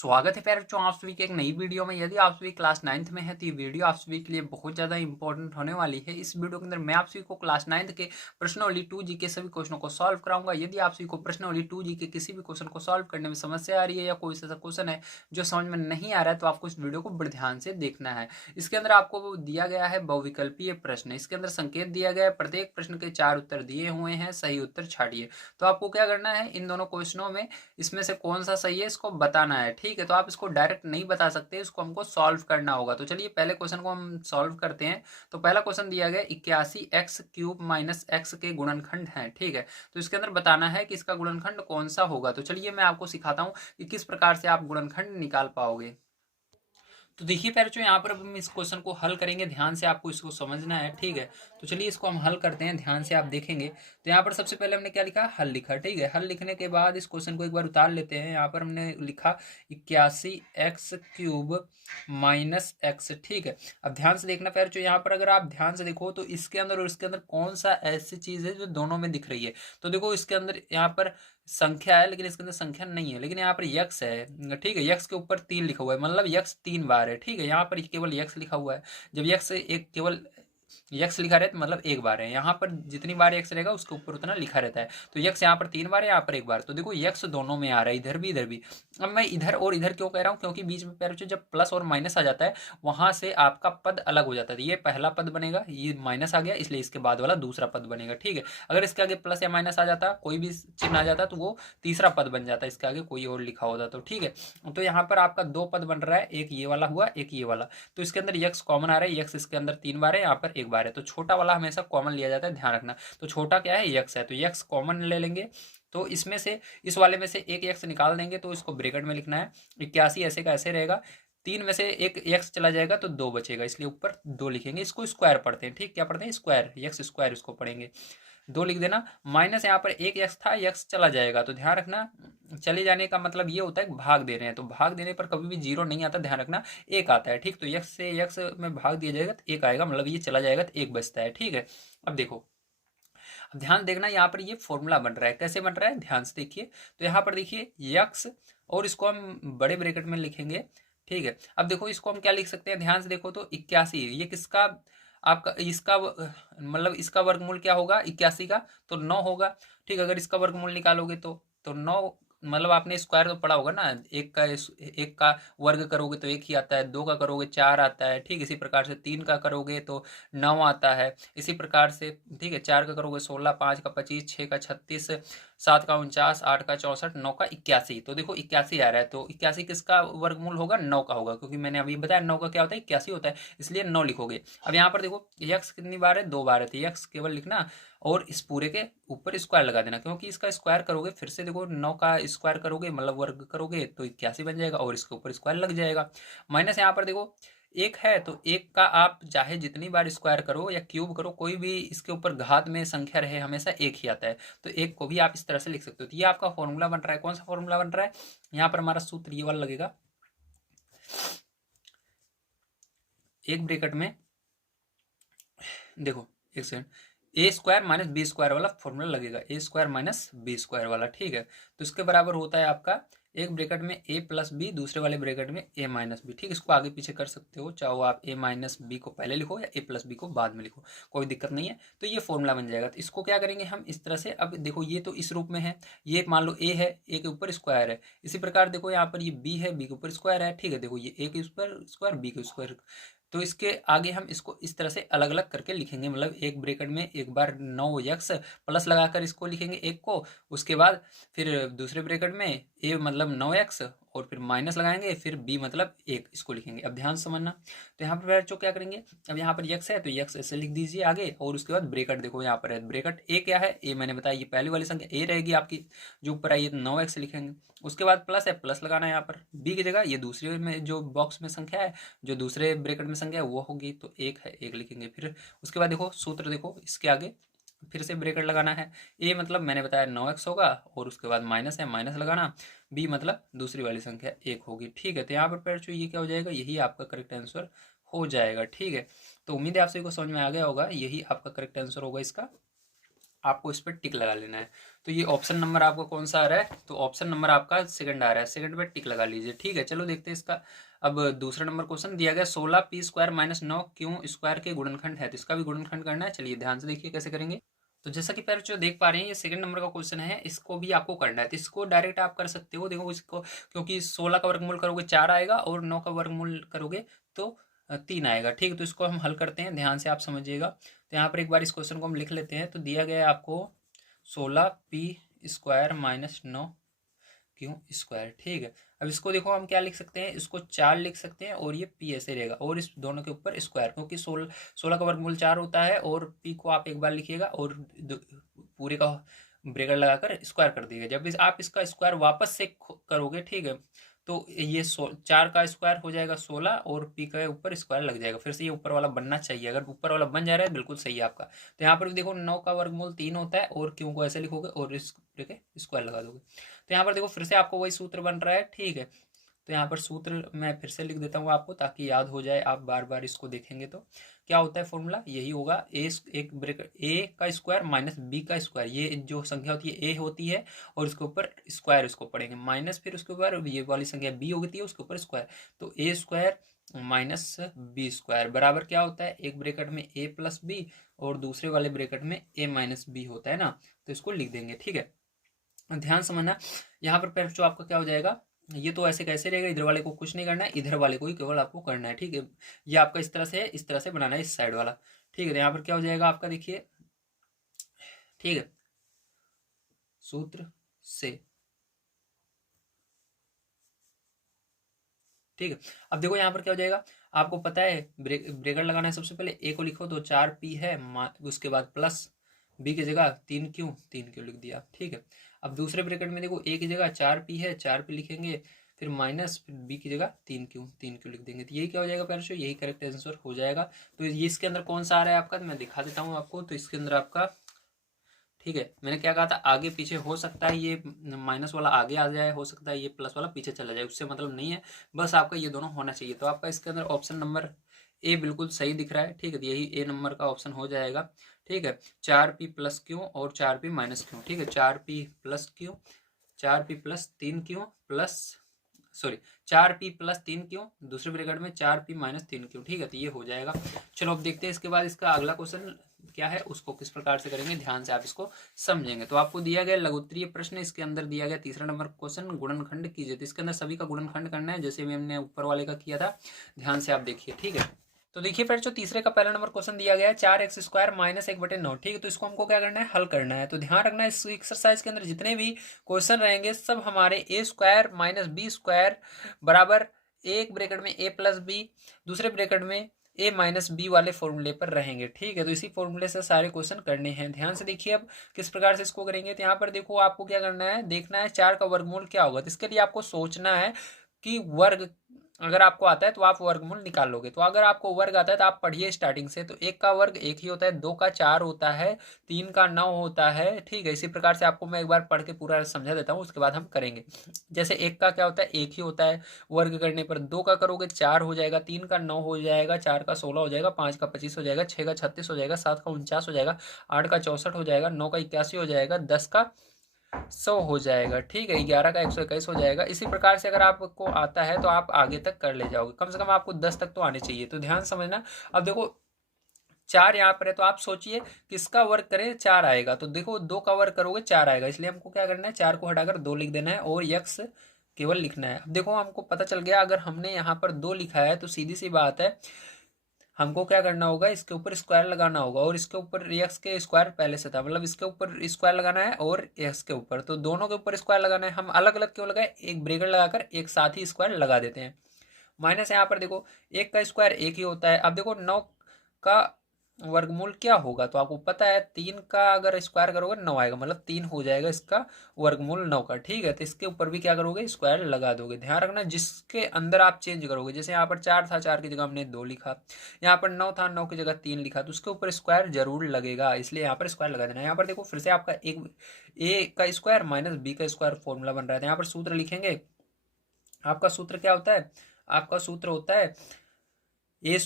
स्वागत है प्यारे बच्चों, आप सभी के एक नई वीडियो में। यदि आप सभी क्लास 9th में है तो ये वीडियो आप सभी के लिए बहुत ज़्यादा इंपॉर्टेंट होने वाली है। इस वीडियो के अंदर मैं आप सभी को क्लास 9th के प्रश्नावली 2G के सभी क्वेश्चनों को सॉल्व कराऊंगा। यदि आप सभी को प्रश्नावली 2G के किसी भी क्वेश्चन को सॉल्व करने में समस्या आ रही है या कोई ऐसा क्वेश्चन है जो समझ में नहीं आ रहा है तो आपको इस वीडियो को बड़े ध्यान से देखना है। इसके अंदर आपको दिया गया है बहुविकल्पीय प्रश्न। इसके अंदर संकेत दिया गया है, प्रत्येक प्रश्न के 4 उत्तर दिए हुए हैं, सही उत्तर छाड़िए। तो आपको क्या करना है, इन दोनों क्वेश्चनों में इसमें से कौन सा सही है इसको बताना है। ठीक है, तो आप इसको डायरेक्ट नहीं बता सकते, इसको हमको सॉल्व करना होगा। तो चलिए पहले क्वेश्चन को हम सॉल्व करते हैं। तो पहला क्वेश्चन दिया गया 81x³ माइनस एक्स के गुणनखंड है। ठीक है, तो इसके अंदर बताना है कि इसका गुणनखंड कौन सा होगा। तो चलिए मैं आपको सिखाता हूँ कि किस प्रकार से आप गुणनखंड निकाल पाओगे। तो देखिए प्यारे बच्चों, यहाँ पर अब हम इस क्वेश्चन को हल करेंगे। ध्यान से आपको इसको समझना है। ठीक है, तो चलिए इसको हम हल करते हैं। ध्यान से आप देखेंगे तो यहाँ पर सबसे पहले हमने क्या लिखा, हल लिखा। ठीक है, हल लिखने के बाद इस क्वेश्चन को एक बार उतार लेते हैं। यहाँ पर हमने लिखा 81x³ माइनस एक्स। ठीक है, अब ध्यान से देखना प्यारे बच्चों, यहाँ पर अगर आप ध्यान से देखो तो इसके अंदर और इसके अंदर कौन सा ऐसी चीज है जो दोनों में दिख रही है। तो देखो इसके अंदर यहाँ पर संख्या है लेकिन इसके अंदर संख्या नहीं है, लेकिन यहाँ पर यक्स है। ठीक है, यक्स के ऊपर 3 लिखा हुआ है, मतलब यक्स 3 बार है। ठीक है, यहाँ पर केवल यक्स लिखा हुआ है। जब यक्स एक केवल यक्स लिखा रहता है मतलब एक बार है। यहाँ पर जितनी बार यक्स रहेगा उसके ऊपर उतना लिखा रहता है। तो यक्स यहाँ पर 3 बार है, यहाँ पर एक बार। तो देखो यक्स दोनों में आ रहा है, इधर भी इधर भी। अब मैं इधर और इधर क्यों कह रहा हूँ, क्योंकि बीच में पैर जब प्लस और माइनस आ जाता है वहां से आपका पद अलग हो जाता है। ये पहला पद बनेगा, ये माइनस आ गया इसलिए इसके बाद वाला दूसरा पद बनेगा। ठीक है, अगर इसके आगे प्लस या माइनस आ जाता, कोई भी चिन्ह आ जाता तो वो तीसरा पद बन जाता, इसके आगे कोई और लिखा होता। तो ठीक है, तो यहाँ पर आपका 2 पद बन रहा है, एक ये वाला हुआ एक ये वाला। तो इसके अंदर यक्स कॉमन आ रहा है, यक्स इसके अंदर 3 बार है, यहाँ पर एक बार है। तो छोटा वाला हमेशा कॉमन लिया जाता है, ध्यान रखना। तो छोटा क्या है, यक्स है, तो यक्स कॉमन ले लेंगे। तो इसमें से इस वाले में से एक यक्स निकाल देंगे तो इसको ब्रैकेट में लिखना है। 81 ऐसे का ऐसे रहेगा, 3 में से एक यक्स चला जाएगा तो 2 बचेगा, इसलिए ऊपर 2 लिखेंगे। इसको स्क्वायर पढ़ते हैं। ठीक, क्या पढ़ते हैं, स्क्वायर, यक्स स्क्वायर इसको पढ़ेंगे। 2 लिख देना। माइनस यहाँ पर एक यक्स था, यक्स चला जाएगा, तो ध्यान रखना चले जाने का मतलब ये होता है कि भाग दे रहे हैं। तो भाग देने पर कभी भी जीरो नहीं आता, ध्यान रखना, एक आता है। ठीक, तो यक्स से यक्स में भाग दिया जाएगा तो एक आएगा, मतलब ये चला जाएगा तो एक बचता है। ठीक है, अब देखो, अब ध्यान देखना, यहाँ पर ये फॉर्मूला बन रहा है। कैसे बन रहा है, ध्यान से देखिए। तो यहाँ पर देखिए यक्स, और इसको हम बड़े ब्रैकेट में लिखेंगे। ठीक है, अब देखो इसको हम क्या लिख सकते हैं, ध्यान से देखो तो 81, ये किसका, आपका इसका मतलब इसका वर्गमूल क्या होगा 81 का, तो 9 होगा। ठीक, अगर इसका वर्गमूल निकालोगे तो 9, मतलब आपने स्क्वायर तो पढ़ा होगा ना, एक का वर्ग करोगे तो एक ही आता है, 2 का करोगे 4 आता है। ठीक, इसी प्रकार से 3 का करोगे तो 9 आता है, इसी प्रकार से। ठीक है, 4 का करोगे 16, 5 का 25, 6 का 36, 7 का 49, 8 का 64, 9 का 81। तो देखो 81 आ रहा है, तो 81 किसका वर्गमूल होगा, 9 का होगा, क्योंकि मैंने अभी बताया 9 का क्या होता है, 81 होता है, इसलिए 9 लिखोगे। अब यहाँ पर देखो यक्स कितनी बार है, 2 बार है, तो यक्स केवल लिखना और इस पूरे के ऊपर स्क्वायर लगा देना, क्योंकि इसका स्क्वायर करोगे फिर से देखो 9 का स्क्वायर करोगे मतलब वर्ग करोगे तो 81 बन जाएगा और इसके ऊपर स्क्वायर लग जाएगा। माइनस यहाँ पर देखो एक है, तो एक का आप चाहे जितनी बार स्क्वायर करो या क्यूब करो, कोई भी इसके ऊपर घात में संख्या रहे हमेशा एक ही आता है। तो एक को भी आप इस तरह से लिख सकते हो। तो ये आपका फॉर्मूला बन रहा है। कौन सा फॉर्मूला बन रहा है, यहाँ पर हमारा सूत्र ये वाला लगेगा, एक ब्रैकेट में देखो, एक सेकंड, ए स्क्वायर माइनस बी स्क्वायर वाला फॉर्मूला लगेगा, ए स्क्वायर माइनस बी स्क्वायर वाला। ठीक है, तो इसके बराबर होता है आपका एक ब्रैकेट में ए प्लस बी, दूसरे वाले ब्रैकेट में ए माइनस बी। ठीक, इसको आगे पीछे कर सकते हो, चाहो आप ए माइनस बी को पहले लिखो या ए प्लस बी को बाद में लिखो, कोई दिक्कत नहीं है। तो ये फॉर्मूला बन जाएगा। तो इसको क्या करेंगे हम इस तरह से, अब देखो ये तो इस रूप में है, ये मान लो ए है, ए के ऊपर स्क्वायर है। इसी प्रकार देखो यहाँ पर ये बी है, बी के ऊपर स्क्वायर है। ठीक है, देखो ये ए के ऊपर स्क्वायर, बी के स्क्वायर। तो इसके आगे हम इसको इस तरह से अलग अलग करके लिखेंगे, मतलब एक ब्रैकेट में एक बार 9 यक्स प्लस लगाकर इसको लिखेंगे एक को, उसके बाद फिर दूसरे ब्रैकेट में ए मतलब 9 एक्स और फिर माइनस लगाएंगे, फिर बी मतलब एक, इसको लिखेंगे। अब ध्यान से समझना, तो यहाँ पर बच्चों क्या करेंगे, अब यहाँ पर यक्स है तो यक्स ऐसे लिख दीजिए आगे, और उसके बाद ब्रैकेट देखो यहाँ पर है, ब्रैकेट ए क्या है, ए मैंने बताया ये पहली वाली संख्या ए रहेगी आपकी जो ऊपर आई है, 9 एक्स लिखेंगे। उसके बाद प्लस है, प्लस लगाना है यहाँ पर, बी की जगह ये दूसरे में जो बॉक्स में संख्या है, जो दूसरे ब्रैकेट में संख्या है वो होगी, तो एक है, एक लिखेंगे। फिर उसके बाद देखो सूत्र देखो, इसके आगे फिर से ब्रैकेट लगाना है। ए मतलब मैंने बताया 9x होगा, और उसके बाद माइनस है, माइनस लगाना। बी मतलब दूसरी वाली संख्या एक होगी। ठीक है, तो यहाँ पर पेड़ ये क्या हो जाएगा, यही आपका करेक्ट आंसर हो जाएगा। ठीक है, तो उम्मीद है आप सभी को समझ में आ गया होगा, यही आपका करेक्ट आंसर होगा इसका। आपको इस पर टिक लगा लेना है। तो ये ऑप्शन नंबर आपका कौन सा आ रहा है, तो ऑप्शन नंबर आपका सेकंड आ रहा है, सेकंड पे टिक लगा लीजिए। ठीक है, चलो देखते हैं इसका। अब दूसरा नंबर क्वेश्चन दिया गया 16p² - 9q² के गुणनखंड है, तो इसका भी गुणनखंड करना है। चलिए ध्यान से देखिए कैसे करेंगे। तो जैसा कि पैर जो देख पा रहे हैं, ये सेकंड नंबर का क्वेश्चन है, इसको भी आपको करना है। तो इसको डायरेक्ट आप कर सकते हो, देखो इसको, क्योंकि 16 का वर्गमूल करोगे 4 आएगा और 9 का वर्गमूल करोगे तो 3 आएगा। ठीक है, तो इसको हम हल करते हैं, ध्यान से आप समझिएगा। तो यहाँ पर एक बार इस क्वेश्चन को हम लिख लेते हैं। तो दिया गया है आपको 16p² - 9q²। ठीक है, अब इसको देखो हम क्या लिख सकते हैं, इसको 4 लिख सकते हैं और ये p ऐसे रहेगा और इस दोनों के ऊपर स्क्वायर, क्योंकि 16 का वर्गमूल 4 होता है और p को आप एक बार लिखिएगा और पूरे का ब्रेकेट लगाकर स्क्वायर कर दीजिएगा। जब आप इसका स्क्वायर वापस से करोगे, ठीक है, तो ये 4 का स्क्वायर हो जाएगा 16 और p का ऊपर स्क्वायर लग जाएगा। फिर से ये ऊपर वाला बनना चाहिए, अगर ऊपर वाला बन जा रहा है बिल्कुल सही है आपका। तो यहाँ पर भी देखो 9 का वर्गमूल 3 होता है और क्यों को ऐसे लिखोगे और इस स्क्वायर लगा दोगे। तो यहाँ पर देखो फिर से आपको वही सूत्र बन रहा है। ठीक है, तो यहाँ पर सूत्र मैं फिर से लिख देता हूँ आपको, ताकि याद हो जाए, आप बार बार इसको देखेंगे तो क्या होता है फॉर्मूला, यही होगा एक ब्रेकेट a का स्क्वायर माइनस b का स्क्वायर, ये जो संख्या होती है a होती है और इसके ऊपर स्क्वायर इसको पढ़ेंगे, माइनस फिर उसके ऊपर ये वाली संख्या b होती है उसके ऊपर स्क्वायर, तो a² माइनस b² बराबर क्या होता है, एक ब्रेकेट में a प्लस b और दूसरे वाले ब्रेकेट में a माइनस b होता है ना। तो इसको लिख देंगे। ठीक है, ध्यान समझना, यहाँ पर जो आपका क्या हो जाएगा, ये तो ऐसे कैसे रहेगा, इधर वाले को कुछ नहीं करना है, इधर वाले को ही केवल आपको करना है। ठीक है, ये आपका इस तरह से है, इस तरह से बनाना है इस साइड वाला। ठीक है, तो यहाँ पर क्या हो जाएगा आपका, देखिए, ठीक है, सूत्र से। ठीक है, अब देखो यहाँ पर क्या हो जाएगा, आपको पता है ब्रेकेट लगाना है। सबसे पहले a को लिखो तो 4p है, उसके बाद प्लस b की जगह 3q लिख दिया। ठीक है, अब दूसरे ब्रेकेट में देखो a की जगह 4p है, 4p लिखेंगे, फिर माइनस, फिर b की जगह 3q लिख देंगे। तो यही क्या हो जाएगा पैरशो, यही करेक्ट आंसर हो जाएगा। तो ये इसके अंदर कौन सा आ रहा है आपका, तो मैं दिखा देता हूँ आपको। तो इसके अंदर आपका, ठीक है, मैंने क्या कहा था, आगे पीछे हो सकता है, ये माइनस वाला आगे आ जाए, हो सकता है ये प्लस वाला पीछे चला जाए, उससे मतलब नहीं है, बस आपका ये दोनों होना चाहिए। तो आपका इसके अंदर ऑप्शन नंबर ए बिल्कुल सही दिख रहा है। ठीक है, तो यही ए नंबर का ऑप्शन हो जाएगा। ठीक है, 4p+q और 4p-q। ठीक है, 4p+q, 4p+3q plus, sorry, 4p+3q, दूसरे ब्रैकेट में 4p-3q। ठीक है, तो ये हो जाएगा। चलो अब देखते हैं इसके बाद इसका अगला क्वेश्चन क्या है, उसको किस प्रकार से करेंगे, ध्यान से आप इसको समझेंगे। तो आपको दिया गया लघुत्तरीय प्रश्न, इसके अंदर दिया गया तीसरा नंबर क्वेश्चन, गुणनखंड कीजिए। तो इसके अंदर सभी का गुणनखंड करना है, जैसे भी हमने ऊपर वाले का किया था, ध्यान से आप देखिए। ठीक है, तो देखिए फिर जो तीसरे का पहला नंबर क्वेश्चन दिया गया है 4x² - 1/9। ठीक है, तो इसको हमको क्या करना है, हल करना है। तो ध्यान रखना इस एक्सरसाइज के अंदर जितने भी क्वेश्चन रहेंगे सब हमारे a² - b² बराबर एक ब्रैकेट में a+b, दूसरे ब्रैकेट में a-b वाले फॉर्मूले पर रहेंगे। ठीक है, तो इसी फॉर्मूले से सारे क्वेश्चन करने हैं। ध्यान से देखिए अब किस प्रकार से इसको करेंगे। तो यहाँ पर देखो आपको क्या करना है, देखना है 4 का वर्गमूल क्या होगा। तो इसके लिए आपको सोचना है कि वर्ग अगर आपको आता है तो आप वर्गमूल निकालोगे। तो अगर आपको वर्ग आता है तो आप पढ़िए स्टार्टिंग से। तो 1 का वर्ग 1 ही होता है, 2 का 4 होता है, 3 का 9 होता है। ठीक है, इसी प्रकार से आपको मैं एक बार पढ़ के पूरा समझा देता हूँ, उसके बाद हम करेंगे। जैसे 1 का क्या होता है, 1 ही होता है, वर्ग करने पर 2 का करोगे 4 हो जाएगा, 3 का 9 हो जाएगा, 4 का 16 हो जाएगा, 5 का 25 हो जाएगा, 6 का 36 हो जाएगा, 7 का 49 हो जाएगा, 8 का 64 हो जाएगा, 9 का 81 हो जाएगा, 10 का 100 हो जाएगा। ठीक है, 11 का 121 हो जाएगा। इसी प्रकार से अगर आपको आता है तो आप आगे तक कर ले जाओगे, कम से कम आपको 10 तक तो आने चाहिए। तो ध्यान समझना। अब देखो 4 यहाँ पर है, तो आप सोचिए किसका वर्ग करें, 4 आएगा। तो देखो 2 का वर्ग करोगे 4 आएगा, इसलिए हमको क्या करना है, 4 को हटाकर 2 लिख देना है और x केवल लिखना है। अब देखो हमको पता चल गया, अगर हमने यहाँ पर 2 लिखा है तो सीधी सी बात है, हमको क्या करना होगा, इसके ऊपर स्क्वायर लगाना होगा और इसके ऊपर एक्स के स्क्वायर पहले से था, मतलब इसके ऊपर स्क्वायर लगाना है और एक्स के ऊपर, तो दोनों के ऊपर स्क्वायर लगाना है। हम अलग अलग क्यों लगाए, एक ब्रेकेट लगाकर एक साथ ही स्क्वायर लगा देते हैं। माइनस यहाँ पर देखो 1 का स्क्वायर 1 ही होता है। अब देखो 9 का वर्गमूल क्या होगा, तो आपको पता है 3 का अगर स्क्वायर करोगे 9 आएगा, मतलब 3 हो जाएगा इसका वर्गमूल 9 का। ठीक है, तो इसके ऊपर भी क्या करोगे, स्क्वायर लगा दोगे। ध्यान रखना जिसके अंदर आप चेंज करोगे, जैसे यहाँ पर 4 था, 4 की जगह हमने 2 लिखा, यहाँ पर 9 था, 9 की जगह 3 लिखा, तो उसके ऊपर स्क्वायर जरूर लगेगा, इसलिए यहाँ पर स्क्वायर लगा देना। यहाँ पर देखो फिर से आपका एक a का स्क्वायर माइनस b का स्क्वायर फॉर्मूला बन रहा है। यहाँ पर सूत्र लिखेंगे, आपका सूत्र क्या होता है, आपका सूत्र होता है a²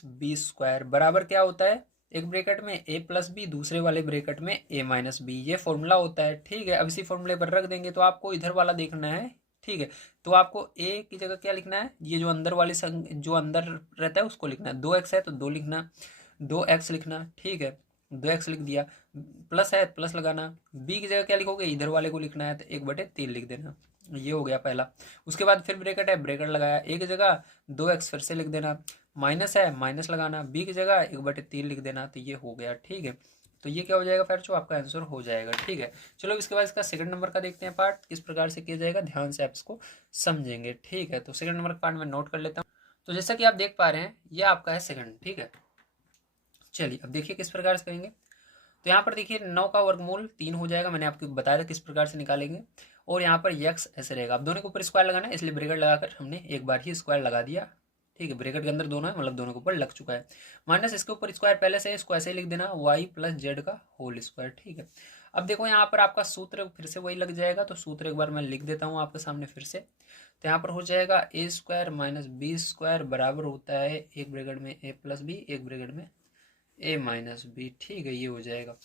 - b² बराबर क्या होता है, एक ब्रैकेट में a प्लस बी, दूसरे वाले ब्रैकेट में a माइनस बी, ये फॉर्मूला होता है। ठीक है, अब इसी फॉर्मूले पर रख देंगे तो आपको इधर वाला देखना है। ठीक है, तो आपको a की जगह क्या लिखना है, ये जो अंदर वाली जो अंदर रहता है उसको लिखना है। 2x है तो 2 लिखना, 2x लिखना। ठीक है, 2x लिख दिया। प्लस है प्लस लगाना। b की जगह क्या लिखोगे, इधर वाले को लिखना है तो 1/3 लिख देना। ये हो गया पहला। उसके बाद फिर ब्रैकेट है, ब्रैकेट लगाया, a की जगह 2x फिर से लिख देना। माइनस है माइनस लगाना, b की जगह 1/3 लिख देना। तो ये हो गया। ठीक है, तो ये क्या हो जाएगा फिर जो आपका आंसर हो जाएगा। ठीक है, चलो इसके बाद इसका सेकंड नंबर का देखते हैं पार्ट किस प्रकार से किया जाएगा, ध्यान से आप इसको समझेंगे। ठीक है, तो सेकंड नंबर का पार्ट मैं नोट कर लेता हूँ। तो जैसा कि आप देख पा रहे हैं ये आपका है सेकंड। ठीक है, चलिए अब देखिए किस प्रकार से करेंगे। तो यहाँ पर देखिए 9 का वर्गमूल 3 हो जाएगा, मैंने आपको बताया था किस प्रकार से निकालेंगे। और यहाँ पर यक्स ऐसे रहेगा। अब दोनों के ऊपर स्क्वायर लगाना है, इसलिए ब्रैकेट लगाकर हमने एक बार ही स्क्वायर लगा दिया। ठीक है, ब्रैकेट के अंदर दोनों है, मतलब दोनों के ऊपर लग चुका है। माइनस इसके ऊपर स्क्वायर पहले से है, इसको ऐसे ही लिख देना, वाई प्लस जेड का होल स्क्वायर। ठीक है, अब देखो यहाँ पर आपका सूत्र फिर से वही लग जाएगा, तो सूत्र एक बार मैं लिख देता हूँ आपके सामने फिर से। तो यहाँ पर हो जाएगा ए स्क्वायर माइनस बी स्क्वायर बराबर होता है एक ब्रैकेट में ए प्लस बी, एक ब्रैकेट में ए माइनस बी। ठीक है, ये हो जाएगा।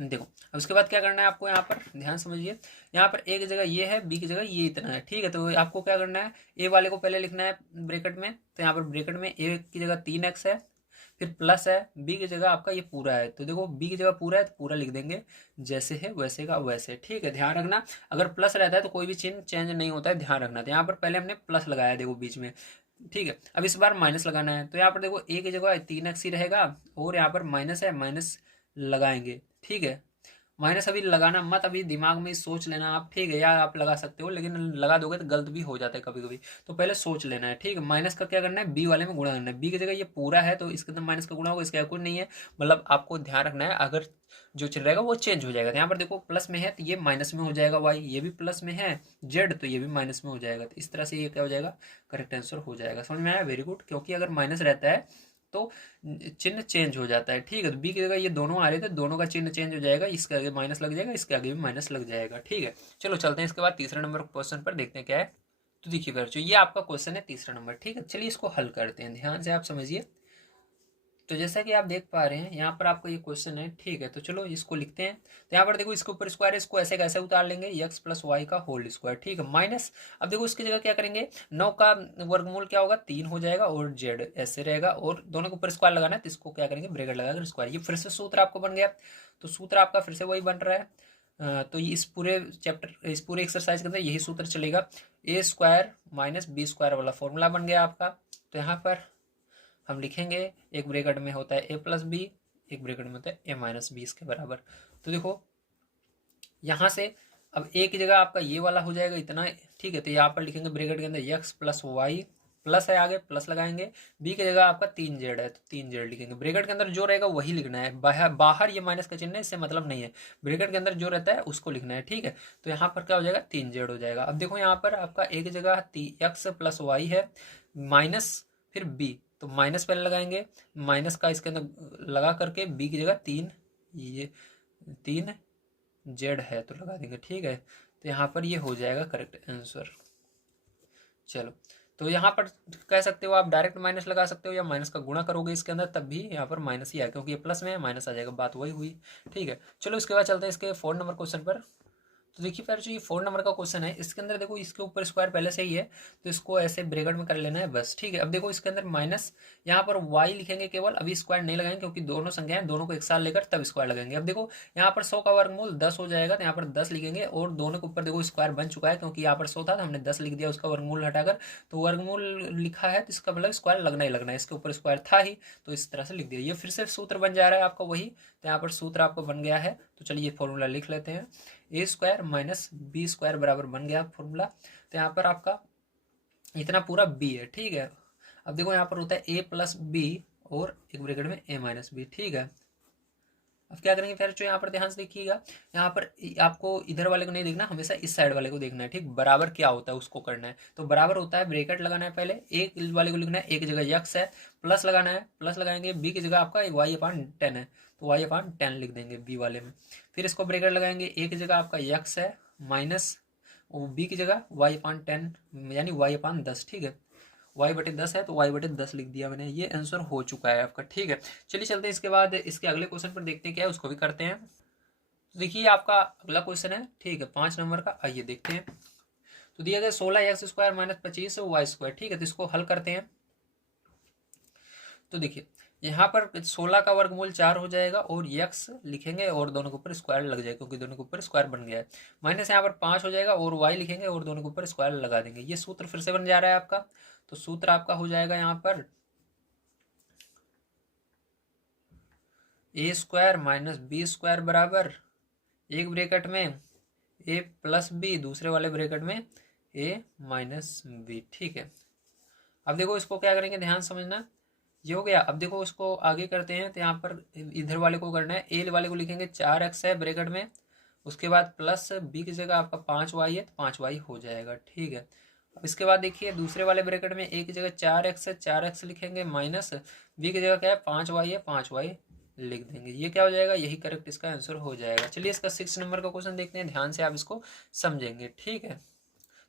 देखो अब उसके बाद क्या करना है आपको, यहाँ पर ध्यान समझिए। यहाँ पर ए की जगह ये है, बी की जगह ये इतना है। ठीक है, तो आपको क्या करना है, ए वाले को पहले लिखना है ब्रैकेट में। तो यहाँ पर ब्रैकेट में ए की जगह 3x है, फिर प्लस है, बी की जगह आपका ये पूरा है। तो देखो बी की जगह पूरा है तो पूरा लिख देंगे, जैसे है वैसे का वैसे। ठीक है, ध्यान रखना अगर प्लस रहता है तो कोई भी चिन्ह चेंज नहीं होता है, ध्यान रखना। तो यहाँ पर पहले हमने प्लस लगाया देखो बीच में। ठीक है, अब इस बार माइनस लगाना है। तो यहाँ पर देखो ए की जगह 3x ही रहेगा, और यहाँ पर माइनस है, माइनस लगाएंगे। ठीक है, माइनस अभी लगाना मत, अभी दिमाग में सोच लेना आप। ठीक है, यार आप लगा सकते हो लेकिन लगा दोगे तो गलत भी हो जाता है कभी कभी, तो पहले सोच लेना है। ठीक है, माइनस का क्या करना है, बी वाले में गुणा करना है। बी की जगह ये पूरा है तो इसके अंदर माइनस का गुणा होगा, इसका कोई नहीं है। मतलब आपको ध्यान रखना है, अगर जो चल रहेगा वो चेंज हो जाएगा। तो यहाँ पर देखो प्लस में है तो ये माइनस में हो जाएगा, वाई ये भी प्लस में है, जेड तो ये भी माइनस में हो जाएगा। तो इस तरह से ये क्या हो जाएगा, करेक्ट आंसर हो जाएगा। समझ में आया, वेरी गुड। क्योंकि अगर माइनस रहता है तो चिन्ह चेंज हो जाता है। ठीक है, तो बी की जगह ये दोनों आ रहे थे, दोनों का चिन्ह चेंज हो जाएगा, इसके आगे माइनस लग जाएगा, इसके आगे भी माइनस लग जाएगा। ठीक है, चलो चलते हैं इसके बाद तीसरे नंबर क्वेश्चन पर, देखते हैं क्या है। तो देखिए बच्चों ये आपका क्वेश्चन है तीसरा नंबर। ठीक है, चलिए इसको हल करते हैं, ध्यान से आप समझिए। तो जैसा कि आप देख पा रहे हैं यहाँ पर आपको ये क्वेश्चन है। ठीक है, तो चलो इसको लिखते हैं। तो यहाँ पर देखो इसके ऊपर स्क्वायर है, इसको ऐसे कैसे उतार लेंगे, एक्स प्लस वाई का होल स्क्वायर। ठीक है, माइनस, अब देखो इसकी जगह क्या करेंगे, 9 का वर्गमूल क्या होगा, 3 हो जाएगा, और जेड ऐसे रहेगा, और दोनों के ऊपर स्क्वायर लगाना है तो इसको क्या करेंगे, ब्रैकेट लगाकर स्क्वायर। ये फिर से सूत्र आपको बन गया। तो सूत्र आपका फिर से वही बन रहा है। तो ये इस पूरे चैप्टर, इस पूरे एक्सरसाइज के अंदर यही सूत्र चलेगा। ए स्क्वायर माइनस बी स्क्वायर वाला फॉर्मूला बन गया आपका। तो यहाँ पर हम लिखेंगे, एक ब्रैकेट में होता है ए प्लस बी, एक ब्रैकेट में होता है ए माइनस बी, इसके बराबर। तो देखो यहाँ से अब ए की जगह आपका ये वाला हो जाएगा इतना। ठीक है, तो यहाँ पर लिखेंगे ब्रैकेट के अंदर एक्स प्लस वाई, प्लस है आगे प्लस लगाएंगे। बी की जगह आपका 3z है तो 3z लिखेंगे। ब्रैकेट के अंदर जो रहेगा वही लिखना है, बाहर ये माइनस का चिन्ह है, इससे मतलब नहीं है। ब्रैकेट के अंदर जो रहता है उसको लिखना है। ठीक है, तो यहाँ पर क्या हो जाएगा, 3z हो जाएगा। अब देखो यहाँ पर आपका एक जगह एक्स प्लस वाई है, माइनस फिर बी, तो माइनस पहले लगाएंगे, माइनस का इसके अंदर लगा करके बी की जगह 3, ये 3z है तो लगा देंगे। ठीक है, तो यहाँ पर ये हो जाएगा करेक्ट आंसर। चलो, तो यहाँ पर कह सकते हो आप डायरेक्ट माइनस लगा सकते हो, या माइनस का गुणा करोगे इसके अंदर तब भी यहाँ पर माइनस ही आएगा, क्योंकि ये प्लस में है, माइनस आ जाएगा, बात वही हुई। ठीक है, चलो इसके बाद चलते हैं इसके 4 नंबर क्वेश्चन पर। तो देखिए फिर जो ये 4 नंबर का क्वेश्चन है, इसके अंदर देखो इसके ऊपर स्क्वायर पहले से ही है, तो इसको ऐसे ब्रैकेट में कर लेना है बस। ठीक है, अब देखो इसके अंदर माइनस, यहाँ पर y लिखेंगे केवल, अभी स्क्वायर नहीं लगाएंगे क्योंकि दोनों संख्याएं, दोनों को एक साथ लेकर तब स्क्वायर लगाएंगे। अब देखो यहाँ पर 100 का वर्गमूल 10 हो जाएगा, तो यहाँ पर 10 लिखेंगे, और दोनों के ऊपर देखो स्क्वायर बन चुका है, क्योंकि यहाँ पर 100 था तो हमने 10 लिख दिया उसका वर्गमूल हटाकर। तो वर्गमूल लिखा है तो इसका मतलब स्क्वायर लगना ही लगना है, इसके ऊपर स्क्वायर था ही तो इस तरह से लिख दिया। ये फिर से सूत्र बन जा रहा है आपका वही, तो यहाँ पर सूत्र आपको बन गया है। तो चलिए फॉर्मूला लिख लेते हैं, ए स्क्वायर माइनस बी स्क्वायर बराबर बन गया फॉर्मूला। तो यहाँ पर आपका इतना पूरा बी है। ठीक है, अब देखो यहाँ पर होता है ए प्लस बी और एक ब्रैकेट में ए माइनस बी। ठीक है, अब क्या करेंगे फिर, जो यहाँ पर ध्यान से देखिएगा, यहाँ पर आपको इधर वाले को नहीं देखना, हमेशा इस साइड वाले को देखना है। ठीक, बराबर क्या होता है उसको करना है। तो बराबर होता है, ब्रैकेट लगाना है पहले, एक वाले को लिखना है, एक जगह यक्स है, प्लस लगाना है, प्लस लगाएंगे, बी की जगह आपका वाई अपान 10 है तो वाई अपान 10 लिख देंगे बी वाले में। फिर इसको ब्रैकेट लगाएंगे, एक की जगह आपका यक्स है, माइनस बी की जगह वाई अपान 10 यानी वाई अपान 10। ठीक है, y/10 है तो y/10 लिख दिया मैंने, ये आंसर हो चुका है आपका। ठीक है, चलिए चलते हैं इसके बाद इसके अगले क्वेश्चन पर, देखते हैं क्या है, उसको भी करते हैं। तो देखिए आपका अगला क्वेश्चन है, ठीक है, 5 नंबर का, आइए देखते हैं। तो दिया गया 16x² माइनस 25y², ठीक है, तो इसको हल करते हैं। तो देखिए यहाँ पर 16 का वर्गमूल 4 हो जाएगा और x लिखेंगे और दोनों के ऊपर स्क्वायर लग जाएगा क्योंकि दोनों के ऊपर स्क्वायर बन गया है। माइनस यहाँ पर 5 हो जाएगा और y लिखेंगे और दोनों के ऊपर स्क्वायर लगा देंगे। ये सूत्र फिर से बन जा रहा है आपका। तो सूत्र आपका हो जाएगा यहाँ पर a² माइनस b² बराबर एक ब्रेकेट में a प्लस b, दूसरे वाले ब्रेकेट में a माइनस b। ठीक है, अब देखो इसको क्या करेंगे, ध्यान समझना। ये हो गया। अब देखो इसको आगे करते हैं, तो यहाँ पर इधर वाले को करना है, ए वाले को लिखेंगे 4x है ब्रैकेट में, उसके बाद प्लस बी की जगह आपका 5y है तो 5y हो जाएगा। ठीक है, अब इसके बाद देखिए दूसरे वाले ब्रैकेट में ए की जगह 4x है, 4x लिखेंगे, माइनस बी की जगह क्या है 5y है, 5y लिख देंगे। ये क्या हो जाएगा, यही करेक्ट इसका आंसर हो जाएगा। चलिए इसका 6 नंबर का क्वेश्चन देखते हैं, ध्यान से आप इसको समझेंगे। ठीक है,